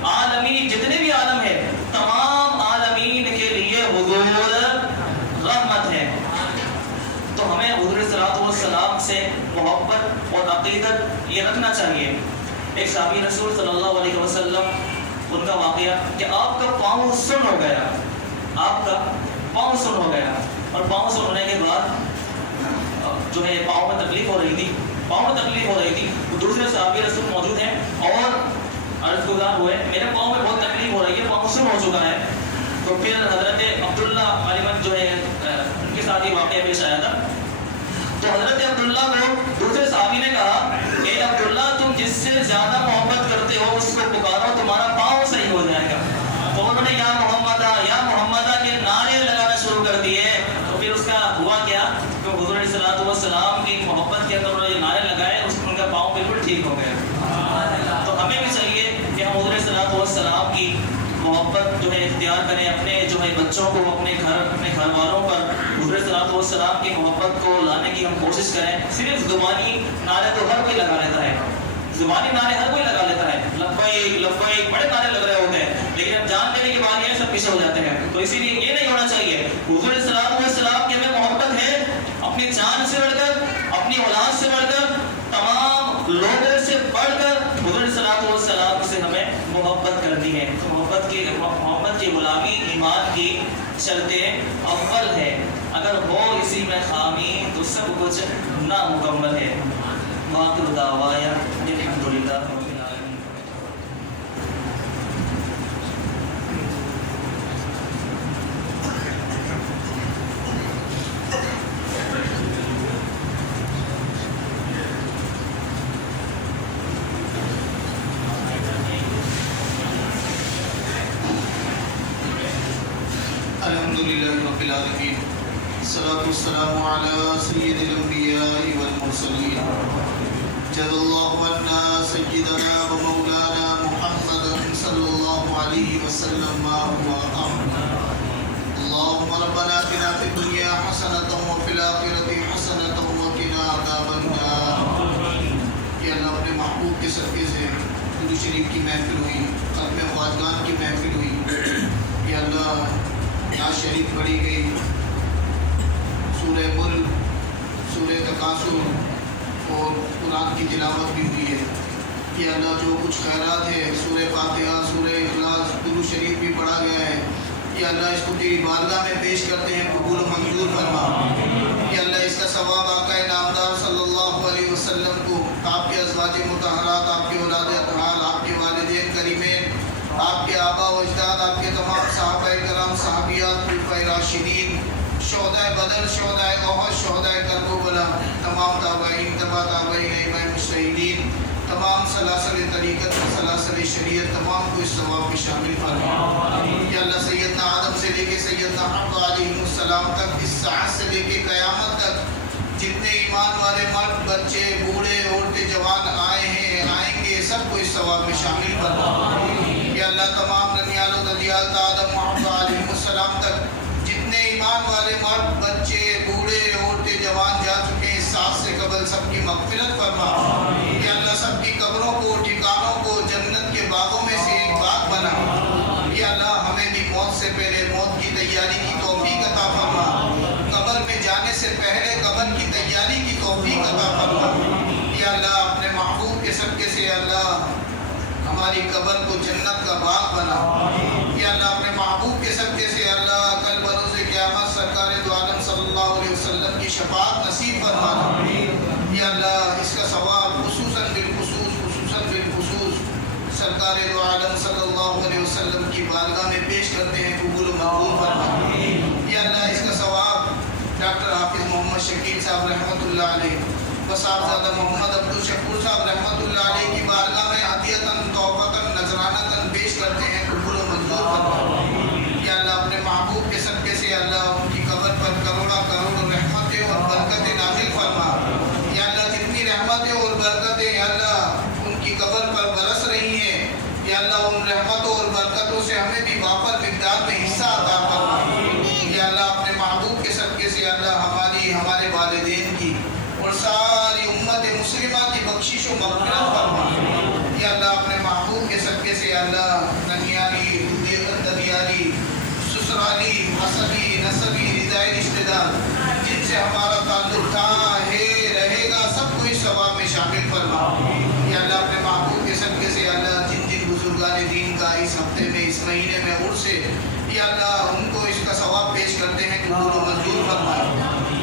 عالمی جتنے بھی عالم ہے تمام عالمین کے لیے حضور رحمت ہے۔ تو ہمیں حضور صلی اللہ علیہ وسلم سے محبت اور عقیدت یہ رکھنا چاہیے۔ ایک صحابی رسول صلی اللہ علیہ وسلم ان کا واقعہ کہ آپ کا پاؤں سن ہو گیا، آپ کا پاؤں سن ہو گیا، اور پاؤں سن ہونے کے بعد جو ہے پاؤں میں تکلیف ہو رہی تھی، دوسرے صحابی رسول موجود ہیں اور عرض گزار ہوئے میرے پاؤں میں بہت تکلیف ہو رہی ہے، پاؤں سن ہو چکا ہے۔ تو تو پھر حضرت عبداللہ غالباً جو ہے ان کے ساتھ یہ واقعہ پیش آیا تھا. تو حضرت عبداللہ کو دوسرے صحابی نے کہا اے عبداللہ تم جس سے زیادہ محبت کرتے ہو اس کو پکارو تمہارا پاؤں صحیح ہو جائے گا. تو انہوں نے یا محمدہ کے نعرے لگانا شروع کر دیے. تو پھر اس کا ہوا کیا کہ حضور علیہ الصلوۃ والسلام کی محبت کے اندر انہوں نے نعرے لگائے, ان کا پاؤں بالکل ٹھیک ہو گیا. تو ہمیں بھی چاہیے کہ ہم حضور علیہ الصلوۃ والسلام کی محبت جو ہے اختیار کریں, اپنے جو ہے بچوں کو اپنے گھر والوں پر حضور علیہ الصلوۃ والسلام کی محبت کو لانے کی ہم کوشش کریں. صرف زبانی نعرے تو ہر کوئی لگا لیتا ہے, زبانی نعرے ہر کوئی لگا لیتا ہے, لبیک لبیک بڑے نعرے لگ رہے ہوتے ہیں, لیکن اب جان لینے کے بعد یہ سب پیچھے ہو جاتے ہیں. تو اسی لیے یہ نہیں ہونا چاہیے. حضور علیہ الصلوۃ والسلام کی ہمیں محبت ہے اپنی جان سے بڑھ کر, اپنی اولاد سے بڑھ کر, تمام لوگوں سے بڑھ کر حضور علیہ الصلوۃ والسلام سے ہمیں محبت کرنی ہے. تو محبت کی غلامی ایمان کی شرط اول ہے. اگر ہو اسی میں خامی تو سب کچھ نامکمل ہے. وآخر دعوانا الحمدللہ رب العالمین. الحمدللہ رب العالمین. الصلاة والسلام علی سید الانبیاء والمرسلین. جزا اللہ عنا سیدنا و مولانا محمد صلی اللہ علیہ وسلم ما هو أهل. اللهم ربنا آتنا في الدنيا حسنة وفي الآخرة حسنة وقنا عذاب النار. یا اللہ اپنے محبوب کے صدقے سے درود شریف کی محفل ہوئی, ختم خواجگان کی محفل ہوئی. یا اللہ نعت شریف پڑھی گئی, سورہ ملک, سورہ تکاثر اور قرآن کی تلاوت بھی ہوئی ہے. یا اللہ جو کچھ خیرات ہے, سورہ فاتحہ, سورہ اخلاص, درود شریف بھی پڑھا گیا ہے. یا اللہ اس کو تیری بارگاہ میں پیش کرتے ہیں, قبول و منظور فرما. یا اللہ اس کا ثواب آقا نامدار صلی اللہ علیہ وسلم کو, آپ کے ازواج مطہرات, آپ کے اولاد اطہار, آپ کے والدین کریمین, آپ کے آبا و اجداد, آپ کے تمام صحابہ کرام, صحابیات, خلفائے راشدین, شہدائے بدر, شہدائے احد, شہدائے کربلا, تمام تابعین, تبع تابعین, ائمہ مجتہدین, تمام سلاسل طریقت, سلاسل شریعت, تمام کو اس ثواب میں شامل فرما. یا اللہ سیدنا آدم سے لے کے سیدنا حوا علیہ السلام تک, اس ساعت سے لے کے قیامت تک جتنے ایمان والے مرد, بچے, بوڑھے, عورتیں, جوان آئے ہیں, آئیں گے, سب کو اس ثواب میں شامل فرما. یا اللہ تمام ننیال و ددیال آدم حوا علیہ السلام تک جتنے ایمان والے مرد, بچے, بوڑھے, عورتیں, جوان جا چکے ہیں, اس ساتھ سے قبل سب کی مغفرت فرما. یا اللہ سب کی قبروں کو, ٹھکانوں کو جنت کے باغوں میں سے ایک باغ بنا. یا اللہ ہمیں بھی موت سے پہلے موت کی تیاری کی توفیق عطا فرما. قبر میں جانے سے پہلے قبر کی تیاری کی توفیق عطا فرما. یا اللہ اپنے محبوب کے صدقے سے اللہ ہماری قبر کو جنت کا باغ بنا. یا اللہ اپنے محبوب کے صدقے سے اللہ کل بروز قیامت سرکار دو عالم صلی اللہ علیہ وسلم کی شفاعت نصیب فرما. یا اللہ اس کا ثواب خصوصاً بالخصوص سرکار دو عالم صلی اللہ علیہ وسلم کی بارگاہ میں پیش کرتے ہیں, قبول و مقبول فرما. یا اللہ اس کا ثواب ڈاکٹر حافظ محمد شکیل صاحب رحمۃ اللہ علیہ و صاحبزادہ محمد عبدالشکور صاحب رحمۃ اللہ علیہ کی بارگاہ میں عطیتاً, توبتاً, نذرانتاً پیش کرتے ہیں, قبول و منظور فرما. یا اللہ اپنے محبوب کے صدقے سے اللہ ان کی قبر پر کروڑا کروڑ رحمتیں اور برکتیں نازل فرما. یا اللہ جتنی رحمتیں اور برکتیں اللہ ان کی قبر پر برس رہی ہیں, یا اللہ ان رحمتوں اور برکتوں سے ہمیں بھی وافر مقدار میں حصہ عطا فرما. یا اللہ اپنے محبوب کے صدقے سے اللہ ہمارے والدین کی اور ساری امت مسلمہ کی بخشش و مغفرت فرما. یا اللہ اپنے محبوب کے صدقے سے اللہ ننیالی, ددیالی, سسرالی, حسبی, نسبی, رضائی رشتہ دار جن سے ہمارا تعلق تھا, ہے, رہے گا, سب کو اس ثواب میں شامل فرما. یا اللہ اپنے محبوب کے صدقے سے اللہ جن بزرگان دین کا اس ہفتے میں, اس مہینے میں عرس ہے, یا اللہ ان کو اس کا ثواب پیش کرتے ہیں, قبول و منظور فرما.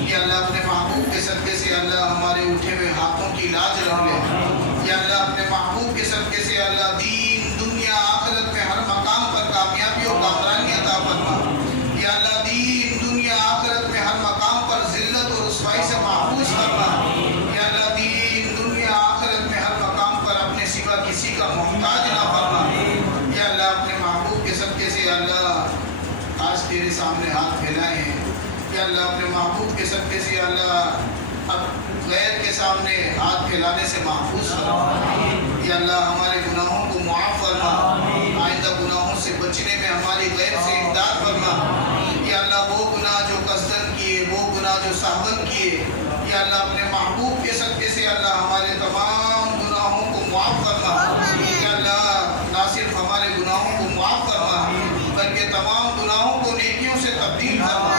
یا اللہ اپنے محبوب کے صدقے سے اللہ ہمارے اٹھے ہوئے ہاتھوں کی لاج رکھ لے. یا اللہ اپنے محبوب کے صدقے سے اللہ دین, دنیا, آخرت میں ہر مقام پر کامیابی اور کامرانی عطا فرما. کے صدقے سے اللہ اب غیر کے سامنے ہاتھ پھیلانے سے محفوظ فرما یا اللہ ہمارے گناہوں کو معاف فرما آئندہ گناہوں سے بچنے میں ہماری غیر سے امداد فرما یا اللہ وہ گناہ جو قصدن کیے وہ گناہ جو سہون کیے یا اللہ اپنے محبوب کے صدقے سے اللہ ہمارے تمام گناہوں کو معاف فرما یا اللہ نہ صرف ہمارے گناہوں کو معاف فرما بلکہ تمام گناہوں کو نیکیوں سے تبدیل فرما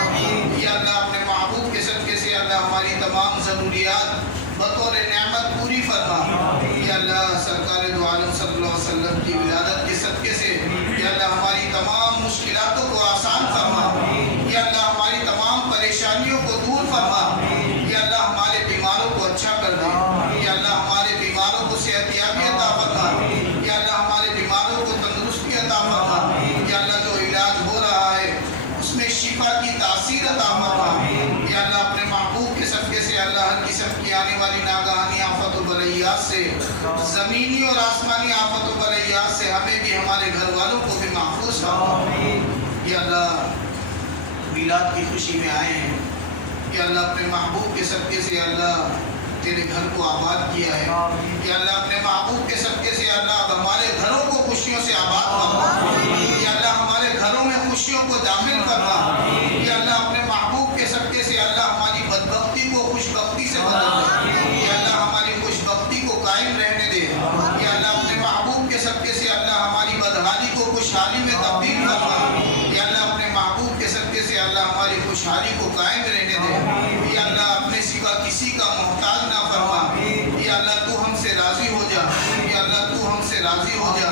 یا اللہ اپنے محبوب کے صدقے سے اللہ ہماری تمام ضروریات بطور نعمت پوری فرما یا اللہ سرکار دو عالم صلی اللہ علیہ وسلم کی ولادت کے صدقے سے یا اللہ ہماری تمام مشکلاتوں کو آسان فرما یا اللہ ہماری تمام پریشانیوں کو دور فرما یا اللہ ہمارے بیماروں کو اچھا کر دے یا اللہ ہمارے بیماروں کو صحت یابی عطا فرما یا اللہ ہمارے بیماروں کو تندرستی عطا فرما یا اللہ جو علاج ہو رہا ہے اس میں شفا کی تاثیر عطا فرما یا اللہ اپنے محبوب کے صدقے سے اللہ ہر قسم کی آنے والی ناگہانی آفت و بلیات سے زمینی اور آسمانی آفت و بلیات سے ہمیں بھی ہمارے گھر والوں کو بھی محفوظ فرما یا اللہ میلاد کی خوشی میں آئے ہیں یا اللہ اپنے محبوب کے صدقے سے اللہ تیرے گھر کو آباد کیا ہے یا اللہ اپنے محبوب کے صدقے سے اللہ اب ہمارے گھروں کو خوشیوں سے آباد فرما یا اللہ ہمارے گھروں میں خوشیوں کو داخل فرما یا اللہ اپنے محبوب کے صدقے سے اللہ ہماری بدبختی کو خوشبختی سے بدل دے یا اللہ ہماری خوشبختی کو قائم رہنے دے یا اللہ اپنے محبوب کے صدقے سے اللہ ہماری بدحالی کو خوشحالی میں تبدیل فرما یا اللہ اپنے محبوب کے صدقے سے اللہ ہماری خوشحالی کو قائم رہنے دے یا اللہ اپنے سوا کسی کا محتاج نہ فرما یا اللہ تو ہم سے راضی ہو جا یا اللہ تو ہم سے راضی ہو جا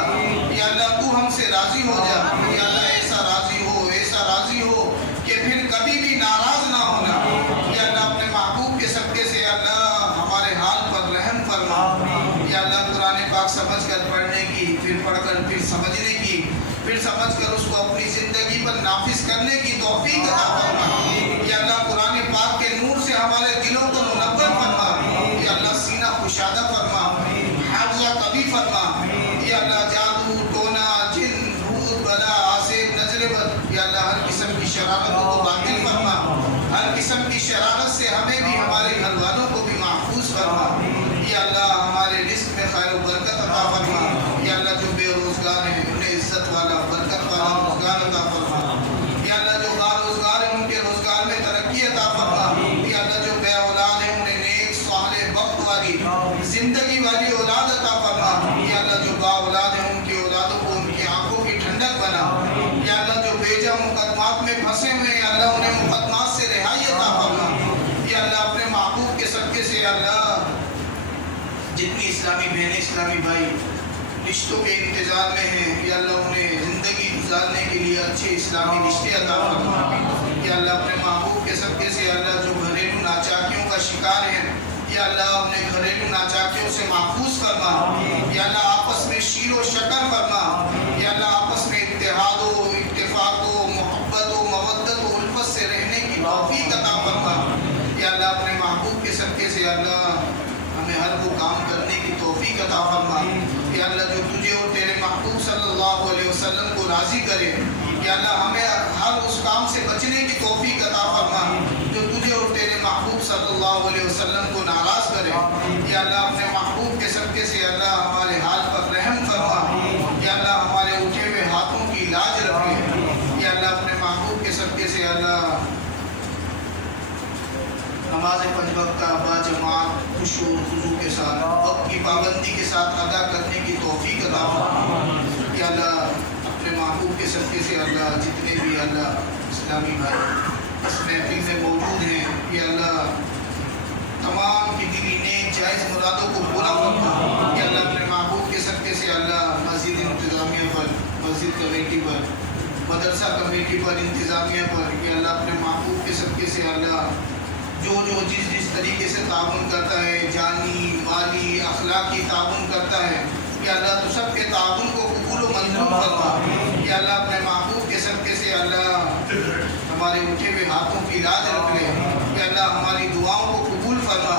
یا اللہ تو ہم سے راضی ہو جا یا اللہ ایسا راضی ہو کہ پھر کبھی بھی ناراض نہ ہونا یا اللہ اپنے محبوب کے صدقے سے اللہ ہمارے حال پر رحم فرما یا اللہ قرآن پاک سمجھ کر پڑھنے کی پھر پڑھ کر پھر سمجھنے کی پھر سمجھ کر اس کو اپنی زندگی پر نافذ کرنے کی توفیق عطا فرما یا اللہ قرآن پاک کے نور سے ہمارے دلوں کو منور فرما یا اللہ سینہ کشادہ فرما حافظہ قوی فرما یا اللہ جادو ٹونا جن بھوت بلا آسیب نظر بد یا اللہ ہر قسم کی شرارتوں کو باطل فرما ہر قسم کی شرارت سے ہمیں بھی ہمارے گھر والوں کو بھی محفوظ فرما یا اللہ ہمارے رزق میں خیر و برکت عطا فرما یا اللہ جو بے روزگار ہیں انہیں عزت والا برکت والا روزگار عطا فرما یا اللہ جو باروزگار ہیں ان کے روزگار میں ترقی عطا فرما یا اللہ جو بے اولاد ہیں انہیں نیک صالح وقت والی زندگی والی اولاد عطا فرما یا اللہ جو با اولاد ہیں ان کی اولادوں کو ان کی آنکھوں کی ٹھنڈک بنا یا اللہ جو بیجا مقدمات میں پھنسے ہوئے ہیں اللہ انہیں مقدمات سے رہائی عطا فرما یا اللہ اپنے محبوب کے صدقے سے اللہ جتنی اسلامی بہنیں اسلامی بھائی رشتوں کے انتظار میں ہیں یا اللہ انہیں زندگی گزارنے کے لیے اچھے اسلامی رشتے عطا فرما یا اللہ اپنے محبوب کے صدقے سے اللہ جو گھریلو ناچاکیوں کا شکار ہیں یا اللہ انہیں گھریلو ناچاکیوں سے محفوظ فرما یا اللہ آپس میں شیر و شکر فرما یا اللہ آپس میں اتحاد و اتفاق و محبت و مودت و الفت سے رہنے کی توفیق عطا فرما یا اللہ اپنے محبوب کے صدقے سے اللہ ہمیں ہر وہ کام کرنے کی توفیق عطا فرما یا اللہ جو تجھے اور تیرے محبوب صلی اللہ علیہ وسلم کو راضی کرے یا اللہ ہمیں ہر اس کام سے بچنے کی توفیق عطا فرما جو تجھے اور تیرے محبوب صلی اللہ علیہ وسلم کو ناراض کرے یا اللہ اپنے محبوب کے صدقے سے اللہ ہمارے حال پر رحم فرما یا اللہ ہمارے اٹھے ہوئے ہاتھوں کی لاج رکھے یا اللہ اپنے محبوب کے صدقے سے اللہ نماز 5 وقت با جماعت خشوع و خضوع کے ساتھ وقت کی پابندی کے ساتھ ادا کرنے کی توفیق عطا فرما یا اللہ اپنے محبوب کے صدقے سے اللہ جتنے بھی اللہ اسلامی بھائی اس محفل میں موجود ہیں یا اللہ تمام کی دلی نیک جائز مرادوں کو پورا فرما یا اللہ اپنے محبوب کے صدقے سے اللہ مسجد انتظامیہ پر مسجد کمیٹی پر مدرسہ کمیٹی پر انتظامیہ پر یا اللہ اپنے محبوب کے صدقے سے اللہ جو جس طریقے سے تعاون کرتا ہے جانی مالی اخلاقی تعاون کرتا ہے یا اللہ تو سب کے تعاون کو قبول و منظور فرما یا اللہ اپنے محبوب کے صدقے سے اللہ ہمارے اٹھے ہوئے ہاتھوں کی لاج رکھ لے یا اللہ ہماری دعاؤں کو قبول فرما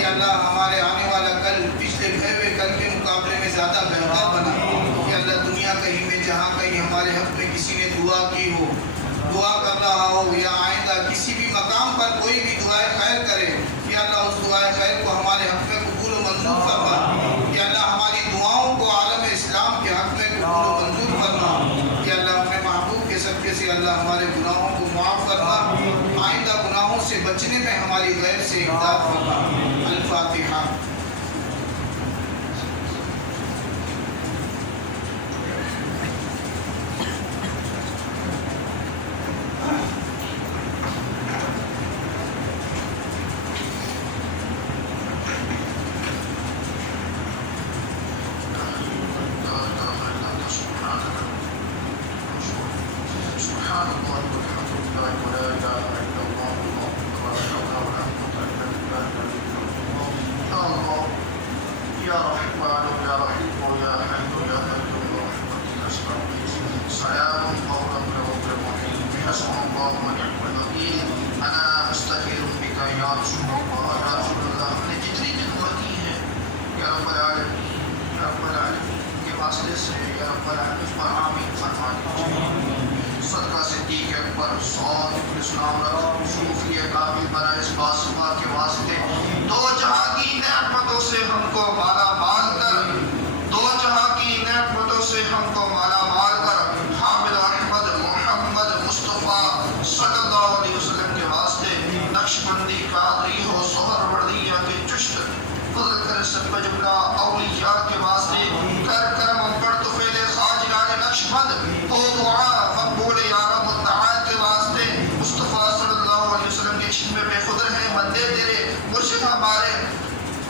یا اللہ ہمارے آنے والا کل پچھلے گئے ہوئے کل کے مقابلے میں زیادہ بہتر بنا یا اللہ دنیا کہیں میں جہاں کہیں ہمارے حق میں کسی نے دعا کی ہو دعا کر رہا ہو یا آئندہ کسی بھی مقام پر کوئی بھی دعائے خیر کرے یا اللہ اس دعائے خیر کو ہمارے حق میں قبول و منظور فرما یا اللہ ہماری دعاؤں کو عالم اسلام کے حق میں قبول و منظور فرما یا اللہ اپنے محبوب کے صدقے سے اللہ ہمارے گناہوں کو معاف فرما آئندہ گناہوں سے بچنے میں ہماری غیر سے امداد فرما الفاتحہ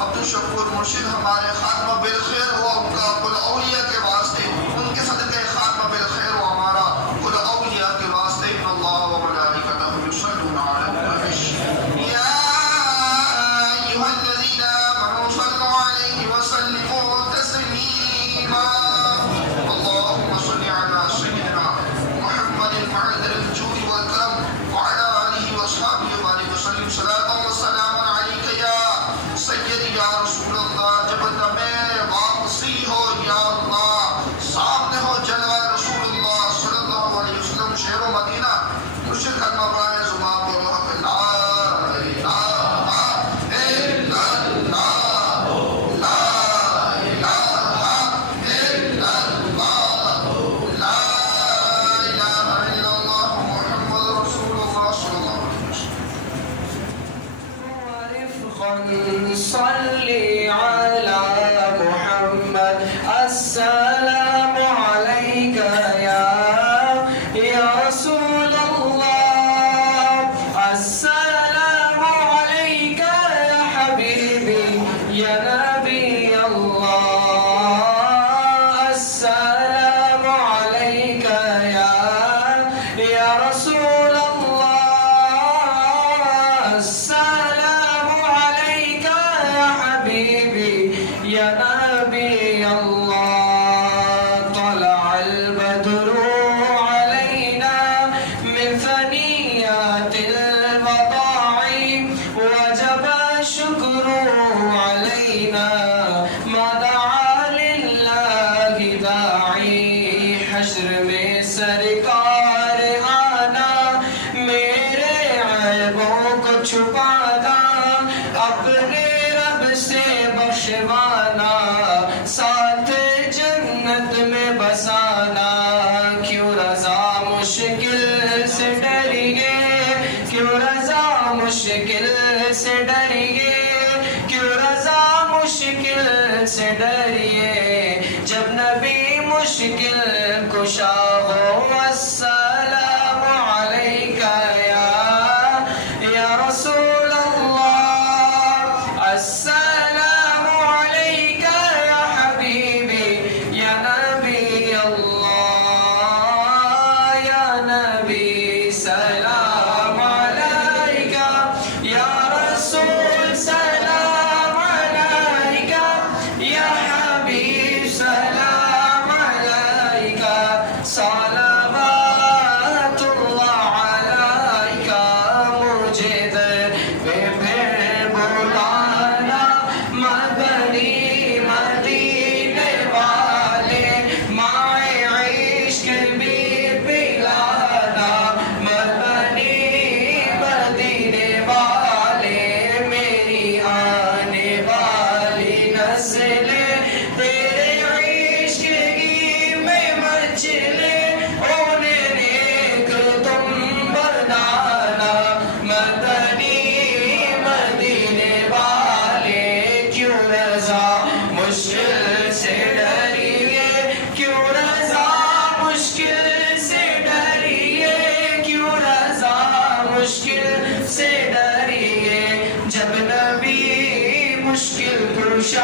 عبدالشکور مرشد ہمارے خاتمہ بالخیر ہوا ان کا کل اولیاء کے واسطے ان کے صدقے خاتمہ بالخیر ہوا ہمارا کل اولیاء کے واسطے ان اللہ و ملائکتہ یصلون علی النبی یا ایھا الذین آمنوا صلوا علیہ وسلموا تسلیما اللهم صل علی سیدنا محمد المعذر الجود والکرم وعلى آلہ واصحابہ وبارک وسلم صلاۃ و سلام علیک یا سیدی یا رسول اللہ جب میں واپسی ہو یا اللہ سامنے ہو جلوہ رسول اللہ صلی اللہ علیہ وسلم شہر و مدینہ مرشد کلمہ برائے زبان بولو حق لا الہ الا اللہ لا الہ الا اللہ لا الہ الا اللہ محمد رسول اللہ صلی اللہ علیہ وسلم صلی علی محمد السلام علیک یا رسول اللہ السلام علیک یا حبیبی یا نبی اللہ السلام علیک یا رسول اللہ السلام علیک یا حبیبی یا نبی اللہ طلع البدر علینا من ثنیات الوداع وجب الشکر علینا ما دعا للہ داعی حشر میں سرکار آنا میرے عیبوں کو چھپانا اپنے رب سے بخشوانا ساتھ جنت میں بسانا کیوں رضا مشکل سے ڈریے کیوں رضا مشکل سے ڈریے کیوں رضا مشکل سے ڈریے جب نبی مشکل کشا ہو السلام علیک یا رسول اللہ السلام علیک یا حبیبی یا نبی اللہ یا نبی سلام علیک یا رسول سلام علیک یا حبیب سلام علیک مشکل کشا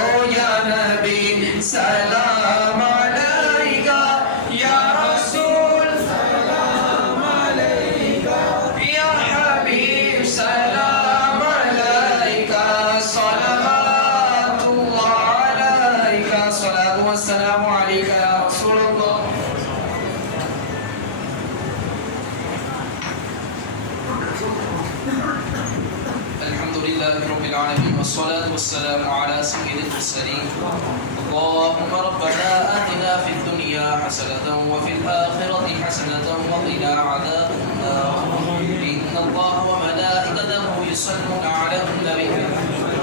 ہو یا نبی سلام علیکہ یا رسول سلام علیکہ یا حبیب سلام علیکہ صلوات اللہ علیکہ صلاۃ والسلام علیکہ یا رسول اللہ. الحمد لله رب العالمين والصلاة والسلام على سيد المرسلين. اللهم ربنا آتنا في الدنيا حسنة وفي الآخرة حسنة وقنا عذاب النار. إن الله وملائكته يصلون على النبي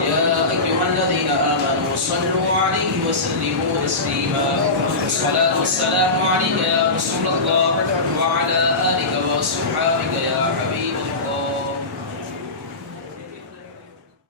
يا أيها الذين آمنوا صلوا عليه وسلموا تسليما. الصلاة والسلام عليك يا رسول الله وعلى آلك وصحابك يا حبيب